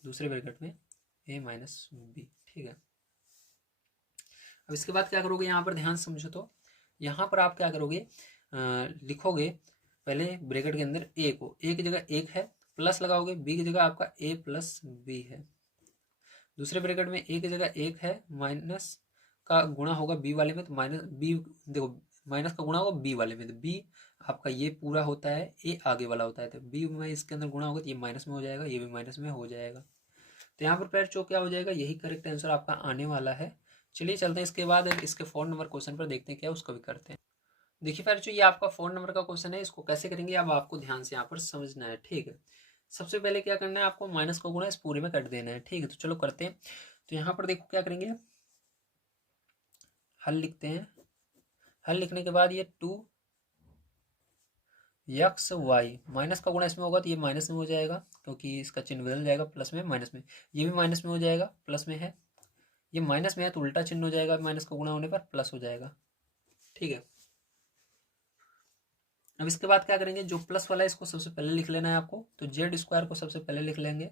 दूसरे ब्रैकेट में ए माइनस बी। ठीक है, अब इसके बाद क्या करोगे, यहाँ पर ध्यान से समझो तो यहाँ पर आप क्या करोगे, लिखोगे पहले ब्रैकेट के अंदर ए को, ए की जगह 1 है, प्लस लगाओगे, बी की जगह आपका a प्लस बी है। दूसरे ब्रैकेट में ए की जगह 1 है, माइनस का गुणा होगा बी वाले में, तो माइनस बी, देखो माइनस का गुणा होगा बी वाले में, तो बी आपका ये पूरा होता है, ए आगे वाला होता है, तो बी में इसके अंदर गुणा होगा तो ये माइनस में हो जाएगा, ये भी माइनस में हो जाएगा। तो यहाँ पर पैर चो क्या हो जाएगा, यही करेक्ट आंसर आपका आने वाला है। चलिए चलते हैं इसके बाद इसके 4 नंबर क्वेश्चन पर, देखते हैं क्या उसको भी करते हैं। देखिए पैर चो ये आपका 4 नंबर का क्वेश्चन है, इसको कैसे करेंगे अब आपको ध्यान से यहाँ पर समझना है, ठीक है। सबसे पहले क्या करना है, आपको माइनस का गुणा इस पूरे में कर देना है, ठीक है। तो चलो करते हैं। तो यहाँ पर देखो क्या करेंगे, हल लिखते हैं। हल लिखने के बाद ये 2 एक्स वाई, माइनस का गुणा इसमें होगा तो ये माइनस में हो जाएगा, क्योंकि इसका चिन्ह बदल जाएगा, प्लस में माइनस में, ये भी माइनस में हो जाएगा, प्लस में है, ये माइनस में है तो उल्टा चिन्ह हो जाएगा, माइनस का गुणा होने पर प्लस हो जाएगा, ठीक है। अब इसके बाद क्या करेंगे, जो प्लस वाला है इसको सबसे पहले लिख लेना है आपको, तो जेड स्क्वायर को सबसे पहले लिख लेंगे।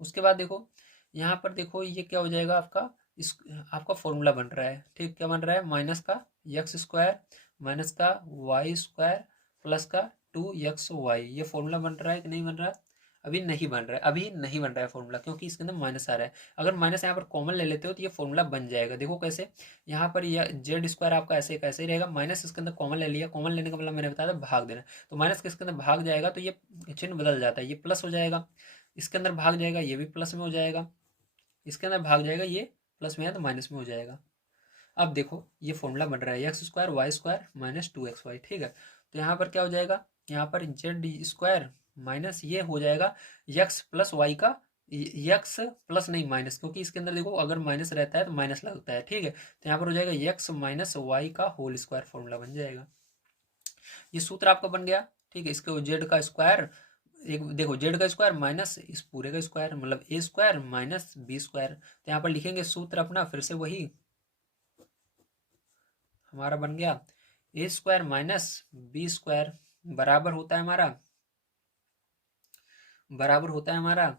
उसके बाद देखो यहाँ पर देखो ये क्या हो जाएगा आपका, इस आपका फॉर्मूला बन रहा है, ठीक, क्या बन रहा है, माइनस का एक्स स्क्वायर माइनस का वाई स्क्वायर प्लस का 2xy, ये फॉर्मूला बन रहा है कि नहीं बन रहा, अभी नहीं बन रहा है, अभी नहीं बन रहा है फॉर्मूला, क्योंकि इसके अंदर माइनस आ रहा है। अगर माइनस यहाँ पर कॉमन ले लेते हो तो ये फॉर्मूला बन जाएगा, देखो कैसे, यहाँ पर यह जेड स्क्वायर आपका ऐसे कैसे ही रहेगा, माइनस इसके अंदर कॉमन ले लिया, कॉमन लेने का मतलब मैंने बताया था भाग देना, तो माइनस के इसके अंदर भाग जाएगा तो ये चिन्ह बदल जाता है, ये प्लस हो जाएगा, इसके अंदर भाग जाएगा ये भी प्लस में हो जाएगा, इसके अंदर भाग जाएगा ये प्लस में है तो माइनस में हो जाएगा। अब देखो ये फॉर्मूला बन रहा है x square y square minus 2xy, ठीक है। तो यहाँ पर क्या हो जाएगा, यहाँ पर जेड स्क्वायर माइनस ये हो जाएगा एक्स प्लस वाई का, एक्स प्लस नहीं माइनस, क्योंकि इसके अंदर देखो अगर माइनस रहता है तो माइनस लगता है, ठीक है। तो यहाँ पर हो जाएगा एक्स माइनस वाई का होल स्क्वायर, फॉर्मूला बन जाएगा। ये सूत्र आपका बन गया, ठीक है। इसके जेड का स्क्वायर, एक देखो जेड का स्क्वायर माइनस इस पूरे का स्क्वायर, मतलब ए स्क्वायर माइनस बी स्क्वायर। तो यहाँ पर लिखेंगे सूत्र अपना फिर से वही हमारा बन गया, ए स्क्वायर माइनस बी स्क्वायर बराबर होता है हमारा, बराबर होता है हमारा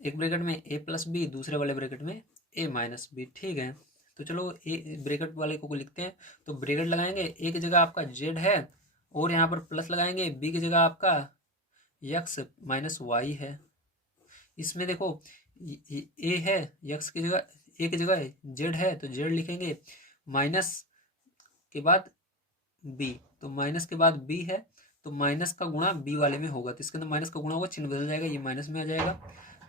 एक ब्रैकेट में ए प्लस बी, दूसरे वाले ब्रैकेट में ए माइनस बी, ठीक है। तो चलो ए ब्रैकेट वाले को लिखते हैं, तो ब्रैकेट लगाएंगे, ए की जगह आपका जेड है और यहाँ पर प्लस लगाएंगे, बी की जगह आपका एक्स माइनस वाई है। इसमें देखो ए है, एक्स की जगह ए की जगह जेड है तो जेड लिखेंगे, माइनस के बाद बी, तो माइनस के बाद बी है तो माइनस का गुणा बी वाले में होगा, तो इसके अंदर माइनस का गुणा होगा, चिन्ह बदल जाएगा, ये माइनस में आ जाएगा,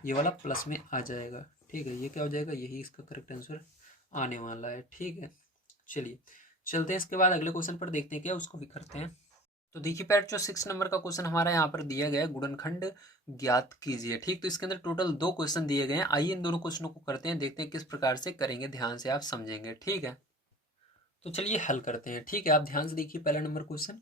ये वाला प्लस में आ जाएगा, ठीक है। ये क्या हो जाएगा, यही इसका करेक्ट आंसर आने वाला है, ठीक है। चलिए चलते हैं इसके बाद अगले क्वेश्चन पर, देखते हैं क्या उसको भी करते हैं। तो देखिए पैट जो 6 नंबर का क्वेश्चन हमारा यहाँ पर दिया गया है, गुणनखंड ज्ञात कीजिए, ठीक। तो इसके अंदर टोटल 2 क्वेश्चन दिए गए हैं, आइए इन दोनों क्वेश्चनों को करते हैं, देखते हैं किस प्रकार से करेंगे, ध्यान से आप समझेंगे, ठीक है। तो चलिए हल करते हैं, ठीक है। आप ध्यान से देखिए पहला नंबर क्वेश्चन।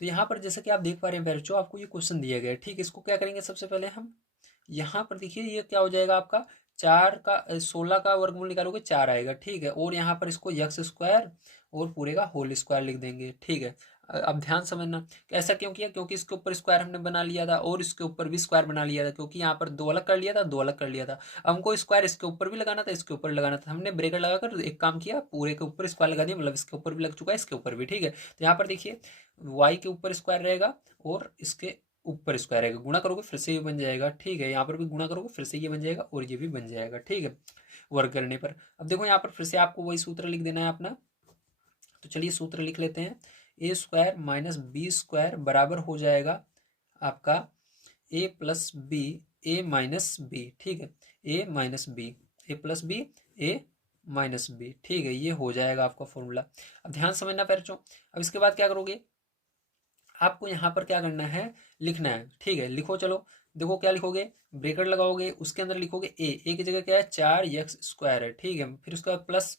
तो यहाँ पर जैसे कि आप देख पा रहे हैं बच्चों, आपको ये क्वेश्चन दिया गया है, ठीक। इसको क्या करेंगे, सबसे पहले हम यहाँ पर देखिए ये क्या हो जाएगा आपका 16 का वर्गमूल निकालोगे 4 आएगा, ठीक है। और यहाँ पर इसको एक्स स्क्वायर और पूरे का होल स्क्वायर लिख देंगे, ठीक है। अब ध्यान समझना ऐसा क्यों किया, क्योंकि इसके ऊपर स्क्वायर हमने बना लिया था और इसके ऊपर भी स्क्वायर बना लिया था, क्योंकि यहाँ पर 2 अलग कर लिया था, 2 अलग कर लिया था। अब हमको स्क्वायर इसके ऊपर भी लगाना था, इसके ऊपर लगाना था, हमने ब्रेकेट लगाकर एक काम किया, पूरे के ऊपर स्क्वायर लगा दिया, मतलब इसके ऊपर भी लग चुका है, इसके ऊपर भी, ठीक है। तो यहाँ पर देखिए वाई के ऊपर स्क्वायर रहेगा और इसके ऊपर स्क्वायर रहेगा, गुणा करोगे फिर से ये बन जाएगा, ठीक है। यहाँ पर भी गुणा करोगे फिर से ये बन जाएगा और ये भी बन जाएगा, ठीक है, वर्ग करने पर। अब देखो यहाँ पर फिर से आपको वही सूत्र लिख देना है अपना, तो चलिए सूत्र लिख लेते हैं, ए स्क्वायर माइनस बी स्क्वायर बराबर हो जाएगा आपका ए प्लस बी, ए माइनस बी, ठीक है, ए माइनस बी, ए प्लस बी, ए माइनस बी, ठीक है। ये हो जाएगा आपका फॉर्मूला। अब ध्यान समझना बच्चों, अब इसके बाद क्या करोगे, आपको यहाँ पर क्या करना है, लिखना है, ठीक है। लिखो चलो, देखो क्या लिखोगे, ब्रैकेट लगाओगे, उसके अंदर लिखोगे ए की जगह क्या है 4x² है, ठीक है। फिर उसके बाद प्लस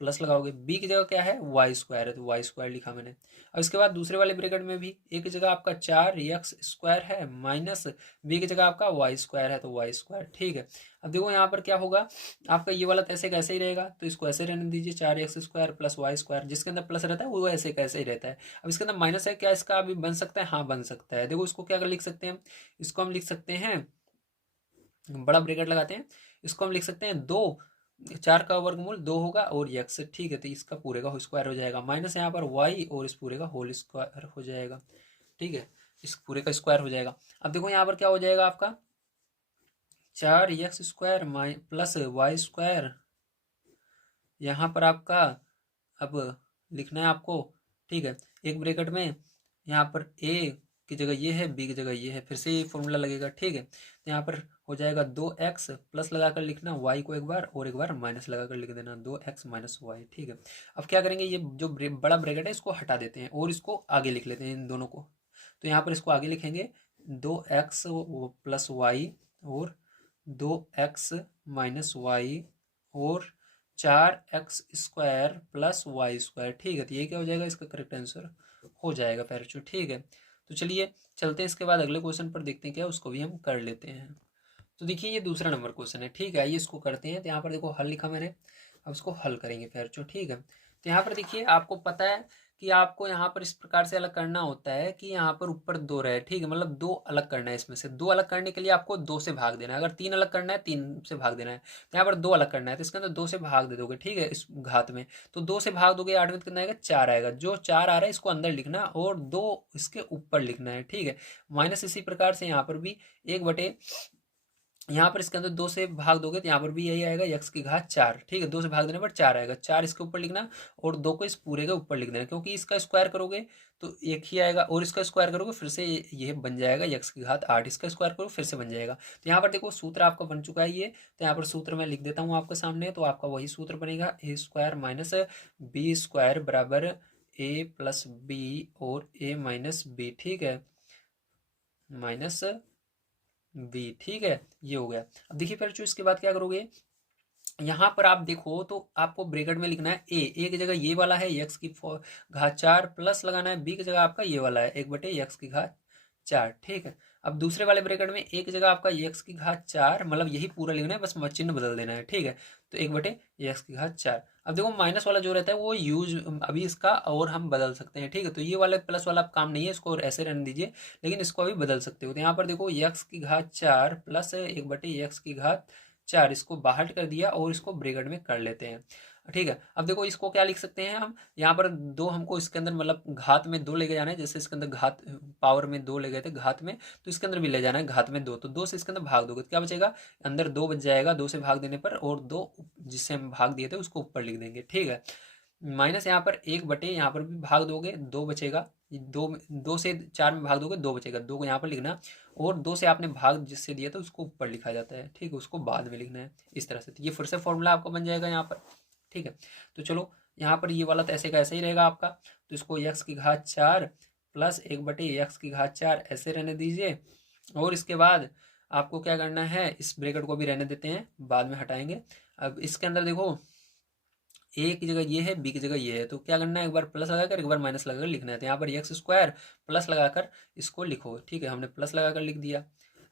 प्लस लगाओगे, बी की जगह क्या है वाई स्क्वायर है तो वाई स्क्वायर लिखा मैंने। अब इसके बाद दूसरे वाले ब्रैकेट में भी ए की जगह आपका 4x² है माइनस बी की जगह आपका वाई स्क्वायर है तो वाई स्क्वायर, ठीक है। अब देखो यहाँ पर क्या होगा, आपका ये वाला कैसे कैसे ही रहेगा, तो इसको ऐसे रहने दीजिए, 4x² प्लस वाई स्क्वायर, जिसके अंदर प्लस रहता है वो ऐसे कैसे ही रहता है। अब इसके अंदर माइनस है, क्या इसका अभी बन सकता है, हाँ बन सकता है। देखो इसको क्या लिख सकते हैं, इसको हम लिख सकते हैं, बड़ा ब्रैकेट लगाते हैं, इसको हम लिख सकते हैं 2 4 का वर्गमूल 2 होगा और x, ठीक है, तो इसका पूरे का होल स्क्वायर हो जाएगा, माइनस यहाँ पर y और इस पूरे का होल स्क्वायर हो जाएगा, ठीक है, इस पूरे का स्क्वायर हो जाएगा। अब देखो यहाँ पर क्या हो जाएगा आपका 4x² प्लस वाई स्क्वायर, यहाँ पर आपका अब लिखना है आपको, ठीक है, एक ब्रैकेट में यहाँ पर a की जगह ये है, b की जगह ये है, फिर से ये फॉर्मूला लगेगा, ठीक है, तो यहाँ पर हो जाएगा 2x प्लस लगाकर लिखना y को एक बार और एक बार माइनस लगाकर लिख देना 2x माइनस वाई, ठीक है। अब क्या करेंगे, ये जो बड़ा ब्रैकेट है इसको हटा देते हैं और इसको आगे लिख लेते हैं इन दोनों को, तो यहाँ पर इसको आगे लिखेंगे 2x प्लस वाई और 2x माइनस वाई और 4x² प्लस वाई स्क्वायर, ठीक है, तो ये क्या हो जाएगा, इसका करेक्ट आंसर हो जाएगा पैरचू, ठीक है। तो चलिए चलते हैं इसके बाद अगले क्वेश्चन पर, देखते हैं क्या उसको भी हम कर लेते हैं। तो देखिए ये दूसरा नंबर क्वेश्चन है, ठीक है, आइए इसको करते हैं। तो यहाँ पर देखो हल लिखा मैंने, अब इसको हल करेंगे पैरचू, ठीक है। तो यहाँ पर देखिए आपको पता है कि आपको यहाँ पर इस प्रकार से अलग करना होता है कि यहाँ पर ऊपर 2 रहे, ठीक है, मतलब 2 अलग करना है, इसमें से 2 अलग करने के लिए आपको 2 से भाग देना है, अगर 3 अलग करना है 3 से भाग देना है, तो यहाँ पर 2 अलग करना है तो इसके अंदर 2 से भाग दे दोगे, ठीक है, इस घात में, तो 2 से भाग दोगे 8 में कितना आएगा 4 आएगा, जो 4 आ रहा है इसको अंदर लिखना और 2 इसके ऊपर लिखना है, ठीक है, माइनस इसी प्रकार से यहाँ पर भी 1/, यहाँ पर इसके अंदर 2 से भाग दोगे तो यहाँ पर भी यही आएगा x⁴, ठीक है, 2 से भाग देने पर 4 आएगा, 4 इसके ऊपर लिखना और 2 को इस पूरे के ऊपर लिख देना, क्योंकि इसका स्क्वायर करोगे तो 1 ही आएगा और इसका स्क्वायर करोगे फिर से ये बन जाएगा x⁸, इसका स्क्वायर करो फिर से बन जाएगा। तो यहाँ पर देखो सूत्र आपका बन चुका है ये, तो यहाँ पर सूत्र मैं लिख देता हूँ आपके सामने, तो आपका वही सूत्र बनेगा a² माइनस b² बराबर a प्लस बी और a माइनस बी, ठीक है, माइनस बी, ठीक है, ये हो गया। अब देखिए फिर जो इसके बाद क्या करोगे, यहाँ पर आप देखो तो आपको ब्रैकेट में लिखना है ए की जगह ये वाला है x⁴ प्लस लगाना है b की जगह आपका ये वाला है 1/x⁴, ठीक है। अब दूसरे वाले ब्रैकेट में a की जगह आपका x⁴, मतलब यही पूरा लिखना है, बस चिन्ह बदल देना है, ठीक है, तो 1/x⁴। अब देखो माइनस वाला जो रहता है वो यूज अभी इसका और हम बदल सकते हैं, ठीक है, तो ये वाला प्लस वाला काम नहीं है, इसको और ऐसे रहने दीजिए, लेकिन इसको अभी बदल सकते हो। तो यहाँ पर देखो x⁴ प्लस 1/x⁴, इसको बाहर कर दिया और इसको ब्रैकेट में कर लेते हैं, ठीक है। अब देखो इसको क्या लिख सकते हैं हम, यहाँ पर 2 हमको इसके अंदर मतलब घात में 2 लेके जाना है, जैसे इसके अंदर घात पावर में 2 ले गए थे घात में, तो इसके अंदर भी ले जाना है घात में 2, तो 2 से इसके अंदर भाग दोगे तो क्या बचेगा, अंदर 2 बच जाएगा 2 से भाग देने पर, और 2 जिससे हम भाग दिए थे उसको ऊपर लिख देंगे, ठीक है, माइनस यहाँ पर 1/, यहाँ पर भी भाग दोगे 2 बचेगा, 2 से 4 में भाग दोगे 2 बचेगा, 2 को यहाँ पर लिखना और 2 से आपने भाग जिससे दिया था उसको ऊपर लिखा जाता है, ठीक है, उसको बाद में लिखना है इस तरह से। तो ये फिर से फॉर्मूला आपका बन जाएगा यहाँ पर, ठीक है। तो चलो यहाँ पर ये वाला तो ऐसे का ऐसे ही रहेगा आपका, तो इसको x⁴ प्लस 1/x⁴ ऐसे रहने दीजिए, और इसके बाद आपको क्या करना है, इस ब्रैकेट को भी रहने देते हैं, बाद में हटाएंगे। अब इसके अंदर देखो ए की जगह ये है, बी की जगह ये है, तो क्या करना है, एक बार प्लस लगाकर एक बार माइनस लगाकर लिखना है, तो यहाँ पर x² प्लस लगाकर इसको लिखो, ठीक है, हमने प्लस लगाकर लिख दिया।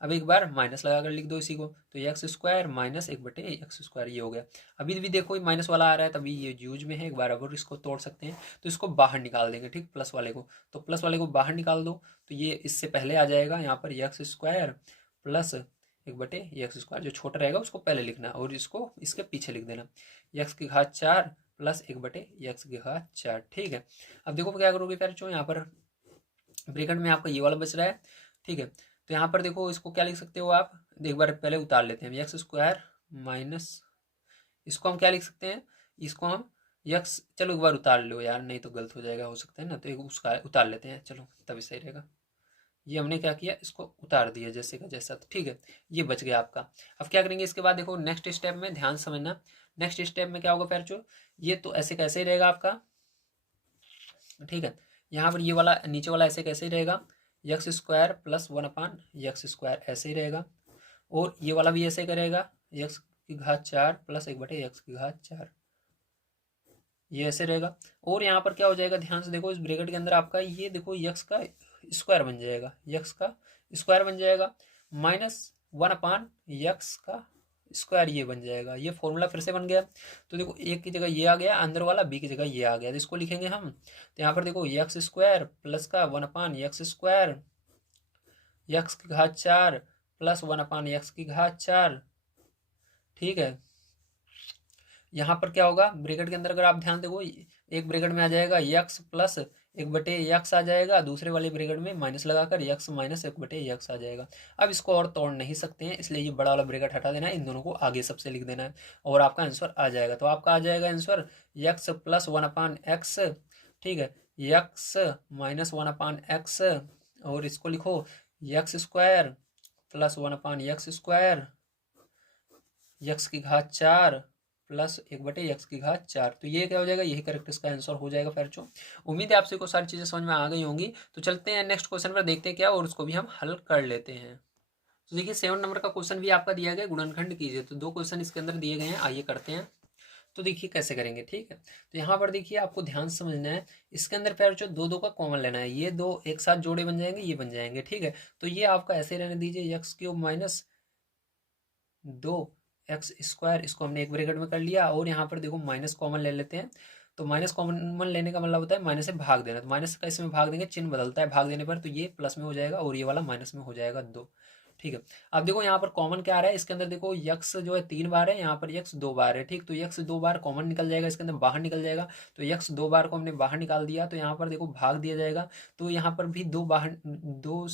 अब एक बार माइनस लगाकर लिख दो इसी को, तो x² माइनस 1/x², ये हो गया। अभी भी देखो माइनस वाला आ रहा है, तभी ये यूज में है, एक बार अब इसको तोड़ सकते हैं, तो इसको बाहर निकाल देंगे, ठीक, प्लस वाले को, तो प्लस वाले को बाहर निकाल दो, तो ये इससे पहले आ जाएगा यहाँ पर x² प्लस 1/x², जो छोटा रहेगा उसको पहले लिखना और इसको इसके पीछे लिख देना, x⁴ प्लस 1/x⁴, ठीक है। अब देखो क्या करोगे फिर, जो यहाँ पर ब्रैकेट में आपका ये वाला बच रहा है, ठीक है, तो यहाँ पर देखो इसको क्या लिख सकते हो आप, एक बार पहले उतार लेते हैं, x² माइनस, इसको हम क्या लिख सकते हैं, इसको हम चलो एक बार उतार लो यार, नहीं तो गलत हो जाएगा, हो सकता है ना, तो एक उसका उतार लेते हैं, चलो तभी सही रहेगा। ये हमने क्या किया, इसको उतार दिया जैसे का जैसा, तो ठीक है, ये बच गया आपका। अब क्या करेंगे इसके बाद, देखो नेक्स्ट स्टेप में ध्यान समझना, नेक्स्ट स्टेप में क्या होगा पैरचो, ये तो ऐसे कैसे ही रहेगा आपका, ठीक है, यहाँ पर ये वाला नीचे वाला ऐसे कैसे ही रहेगा, x² प्लस 1/x², ऐसे ही रहेगा, और ये वाला भी ऐसे करेगा x⁴ प्लस 1/x⁴, ये ऐसे रहेगा। और यहाँ पर क्या हो जाएगा, ध्यान से देखो, इस ब्रैकेट के अंदर आपका ये देखो x का स्क्वायर बन जाएगा, x का स्क्वायर बन जाएगा, माइनस 1/x का स्क्वायर, ये बन जाएगा, ये फॉर्मूला फिर से बन गया। तो देखो एक की जगह ये आ गया अंदर वाला, बी की जगह ये आ गया, तो इसको लिखेंगे हम, तो यहाँ पर देखो x² प्लस का 1/x², x⁴ प्लस 1/x⁴, ठीक है, यहाँ पर क्या होगा, ब्रैकेट के अंदर अगर आप ध्यान देखो, एक ब्रैकेट में आ जाएगा यक्स प्लस एक बटे यक्स आ जाएगा, दूसरे वाले ब्रैकेट में माइनस लगाकर यक्स माइनस एक बटे यक्स आ जाएगा। अब इसको और तोड़ नहीं सकते हैं, इसलिए ये बड़ा वाला ब्रैकेट हटा देना है, इन दोनों को आगे सबसे लिख देना है और आपका आंसर आ जाएगा। तो आपका आ जाएगा answer x plus one upon x, ठीक है, x minus one upon x, और इसको लिखो x square plus one upon x square, x की घात 4 प्लस एक बटे यक्स की घात 4। तो ये क्या हो जाएगा, यही करेक्ट इसका आंसर हो जाएगा बच्चों। उम्मीद है आपसे को सारी चीज़ें समझ में आ गई होंगी। तो चलते हैं नेक्स्ट क्वेश्चन पर, देखते हैं क्या, और उसको भी हम हल कर लेते हैं। तो देखिए 7 नंबर का क्वेश्चन भी आपका दिया गया, गुणनखंड कीजिए। तो 2 क्वेश्चन इसके अंदर दिए गए हैं, आइए करते हैं। तो देखिए कैसे करेंगे, ठीक है। तो यहाँ पर देखिए आपको ध्यान से समझना है, इसके अंदर पैर जो दो दो का कॉमन लेना है, ये दो एक साथ जोड़े बन जाएंगे, ये बन जाएंगे, ठीक है। तो ये आपका ऐसे रहने दीजिए, x cube minus 2 x square, इसको हमने एक ब्रैकेट में कर लिया, और यहाँ पर देखो माइनस कॉमन ले लेते हैं। तो माइनस कॉमन लेने का मतलब होता है माइनस से भाग देना, तो माइनस का इसमें भाग देंगे, चिन्ह बदलता है भाग देने पर, तो ये प्लस में हो जाएगा और ये वाला माइनस में हो जाएगा 2, ठीक है। अब देखो यहाँ पर कॉमन क्या आ रहा है, इसके अंदर देखो यक्स जो है 3 बार है, यहाँ पर यक्स 2 बार है, ठीक। तो यक्स 2 बार कॉमन निकल जाएगा, इसके अंदर बाहर निकल जाएगा। तो यक्स 2 बार को हमने बाहर निकाल दिया, तो यहाँ पर देखो भाग दिया जाएगा, तो यहाँ पर भी 2 बाहर 2,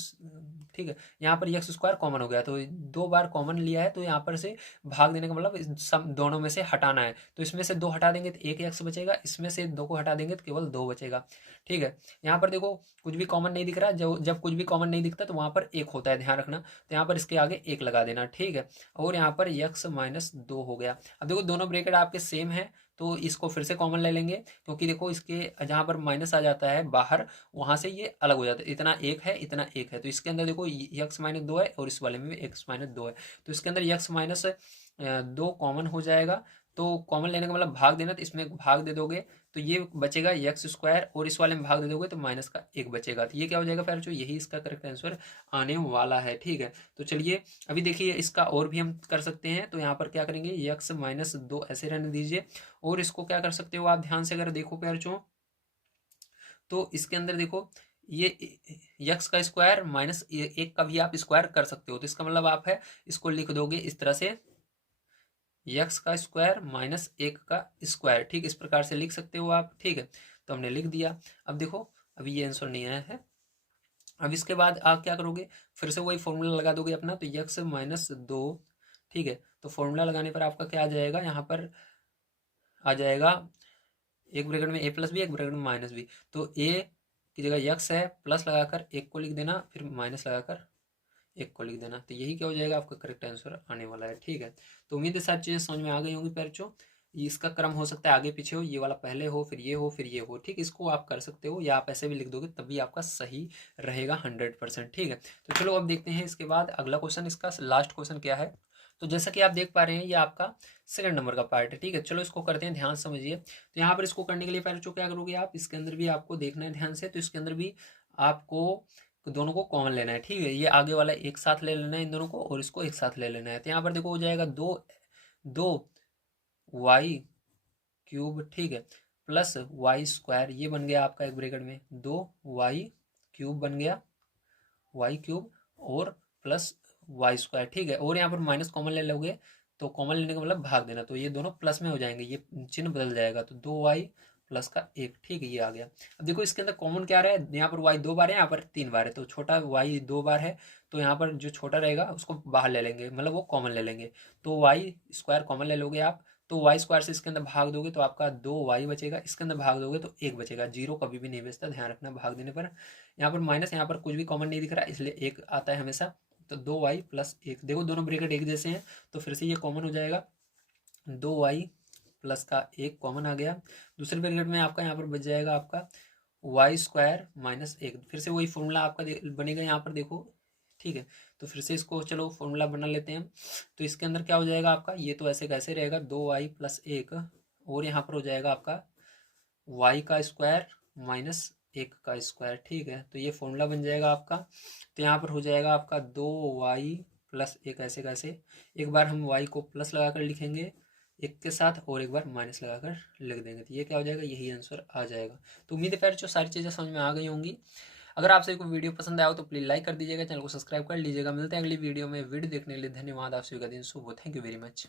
ठीक है। यहाँ पर यक्स स्क्वायर कॉमन हो गया, तो 2 बार कॉमन लिया है, तो यहाँ पर से भाग देने का मतलब सब दोनों में से हटाना है। तो इसमें से 2 हटा देंगे तो एक यक्स बचेगा, इसमें से 2 को हटा देंगे तो केवल 2 बचेगा, ठीक है। यहाँ पर देखो कुछ भी कॉमन नहीं दिख रहा, जब कुछ भी कॉमन नहीं दिखता तो वहाँ पर एक होता है, ध्यान रखना। तो यहाँ पर इसके आगे एक लगा देना, ठीक है। और यहाँ पर यक्स माइनस 2 हो गया। अब देखो दोनों ब्रैकेट आपके सेम है, तो इसको फिर से कॉमन ले लेंगे, क्योंकि देखो इसके जहाँ पर माइनस आ जाता है बाहर, वहाँ से ये अलग हो जाता है, इतना एक है इतना एक है। तो इसके अंदर देखो यक्स माइनस 2 है और इस वाले में भी एक्स माइनस 2 है, तो इसके अंदर यक्स माइनस 2 कॉमन हो जाएगा। तो कॉमन लेने का मतलब भाग देना, तो इसमें भाग दे दोगे तो ये बचेगा यक्स स्क्वायर, और इस वाले में भाग दे दोगे तो माइनस का एक बचेगा। तो ये क्या हो जाएगा फिर, जो यही इसका करेक्ट आंसर आने वाला है, ठीक है। तो चलिए अभी देखिए इसका और भी हम कर सकते हैं। तो यहाँ पर क्या करेंगे, यक्स माइनस 2 ऐसे रहने दीजिए, और इसको क्या कर सकते हो आप ध्यान से अगर देखो प्यारचों, तो इसके अंदर देखो ये यक्स का स्क्वायर माइनस एक का भी आप स्क्वायर कर सकते हो। तो इसका मतलब आप है इसको लिख दोगे इस तरह से, यक्स का स्क्वायर माइनस एक का स्क्वायर, ठीक, इस प्रकार से लिख सकते हो आप, ठीक है। तो हमने लिख दिया। अब देखो अभी ये आंसर नहीं आया है। अब इसके बाद आप क्या करोगे, फिर से वही फॉर्मूला लगा दोगे अपना, तो यक्स माइनस 2, ठीक है। तो फॉर्मूला लगाने पर आपका क्या आ जाएगा, यहाँ पर आ जाएगा एक ब्रैकेट में ए प्लस बी, एक ब्रैकेट में माइनस बी। तो ए की जगह यक्स है, प्लस लगाकर एक को लिख देना, फिर माइनस लगाकर एक को लिख देना। तो यही क्या हो जाएगा, आपका करेक्ट आंसर आने वाला है, ठीक है। तो उम्मीद है सारी चीज़ें समझ में आ गई होंगी बच्चों। इसका क्रम हो सकता है आगे पीछे हो, ये वाला पहले हो फिर ये हो फिर ये हो, ठीक। इसको आप कर सकते हो, या आप ऐसे भी लिख दोगे तब भी आपका सही रहेगा 100%, ठीक है। तो चलो अब देखते हैं इसके बाद अगला क्वेश्चन, इसका लास्ट क्वेश्चन क्या है। तो जैसा कि आप देख पा रहे हैं ये आपका सेकंड नंबर का पार्ट है, ठीक है। चलो इसको करते हैं, ध्यान समझिए। तो यहाँ पर इसको करने के लिए पहले जो क्या करोगे आप, इसके अंदर भी आपको देखना है ध्यान से। तो इसके अंदर भी आपको दोनों को कॉमन लेना है, ठीक है। ये आगे वाला एक साथ ले लेना है इन दोनों को, और इसको एक साथ ले लेना है। तो यहाँ पर देखो हो जाएगा 2 वाई क्यूब, ठीक है, प्लस वाई स्क्वायर, ये बन गया आपका एक ब्रैकेट में 2 वाई क्यूब बन गया, वाई क्यूब और प्लस वाई स्क्वायर, ठीक है। और यहाँ पर माइनस कॉमन ले लोगे, तो कॉमन लेने का मतलब भाग देना, तो ये दोनों प्लस में हो जाएंगे, ये चिन्ह बदल जाएगा, तो 2 वाई प्लस का एक, ठीक है, ये आ गया। अब देखो इसके अंदर कॉमन क्या रहा है, यहाँ पर वाई 2 बार है, यहाँ पर 3 बार है, तो छोटा वाई 2 बार है, तो यहाँ पर जो छोटा रहेगा उसको बाहर ले लेंगे, मतलब वो कॉमन ले लेंगे। तो वाई स्क्वायर कॉमन ले लोगे आप, तो वाई स्क्वायर से इसके अंदर भाग दोगे तो आपका 2 वाई बचेगा, इसके अंदर भाग दोगे तो एक बचेगा। जीरो कभी भी नहीं बचता, ध्यान रखना भाग देने पर। यहाँ पर माइनस, यहाँ पर कुछ भी कॉमन नहीं दिख रहा इसलिए एक आता है हमेशा। तो 2 वाई प्लस एक, देखो दोनों ब्रैकेट एक जैसे हैं, तो फिर से ये कॉमन हो जाएगा, 2 वाई प्लस का एक कॉमन आ गया। दूसरे ब्रैकेट में आपका यहाँ पर बच जाएगा आपका वाई स्क्वायर माइनस एक, फिर से वही फॉर्मूला आपका बनेगा यहाँ पर देखो, ठीक है। तो फिर से इसको चलो फॉर्मूला बना लेते हैं। तो इसके अंदर क्या हो जाएगा आपका, ये तो ऐसे कैसे रहेगा, 2 वाई प्लस 1, और यहाँ पर हो जाएगा आपका वाई का स्क्वायर माइनस एक का स्क्वायर, ठीक है। तो ये फॉर्मूला बन जाएगा आपका। तो यहाँ पर हो जाएगा आपका 2 वाई प्लस 1 ऐसे कैसे, एक बार हम वाई को प्लस लगाकर लिखेंगे एक के साथ, और एक बार माइनस लगाकर लिख देंगे, तो ये क्या हो जाएगा, यही आंसर आ जाएगा। तो उम्मीद है फिर जो सारी चीज़ें समझ में आ गई होंगी। अगर आप सभी को वीडियो पसंद आया हो तो प्लीज़ लाइक कर दीजिएगा, चैनल को सब्सक्राइब कर लीजिएगा। मिलते हैं अगली वीडियो में। वीडियो देखने के लिए धन्यवाद, आप सभी का दिन शुभ हो। Thank you very much.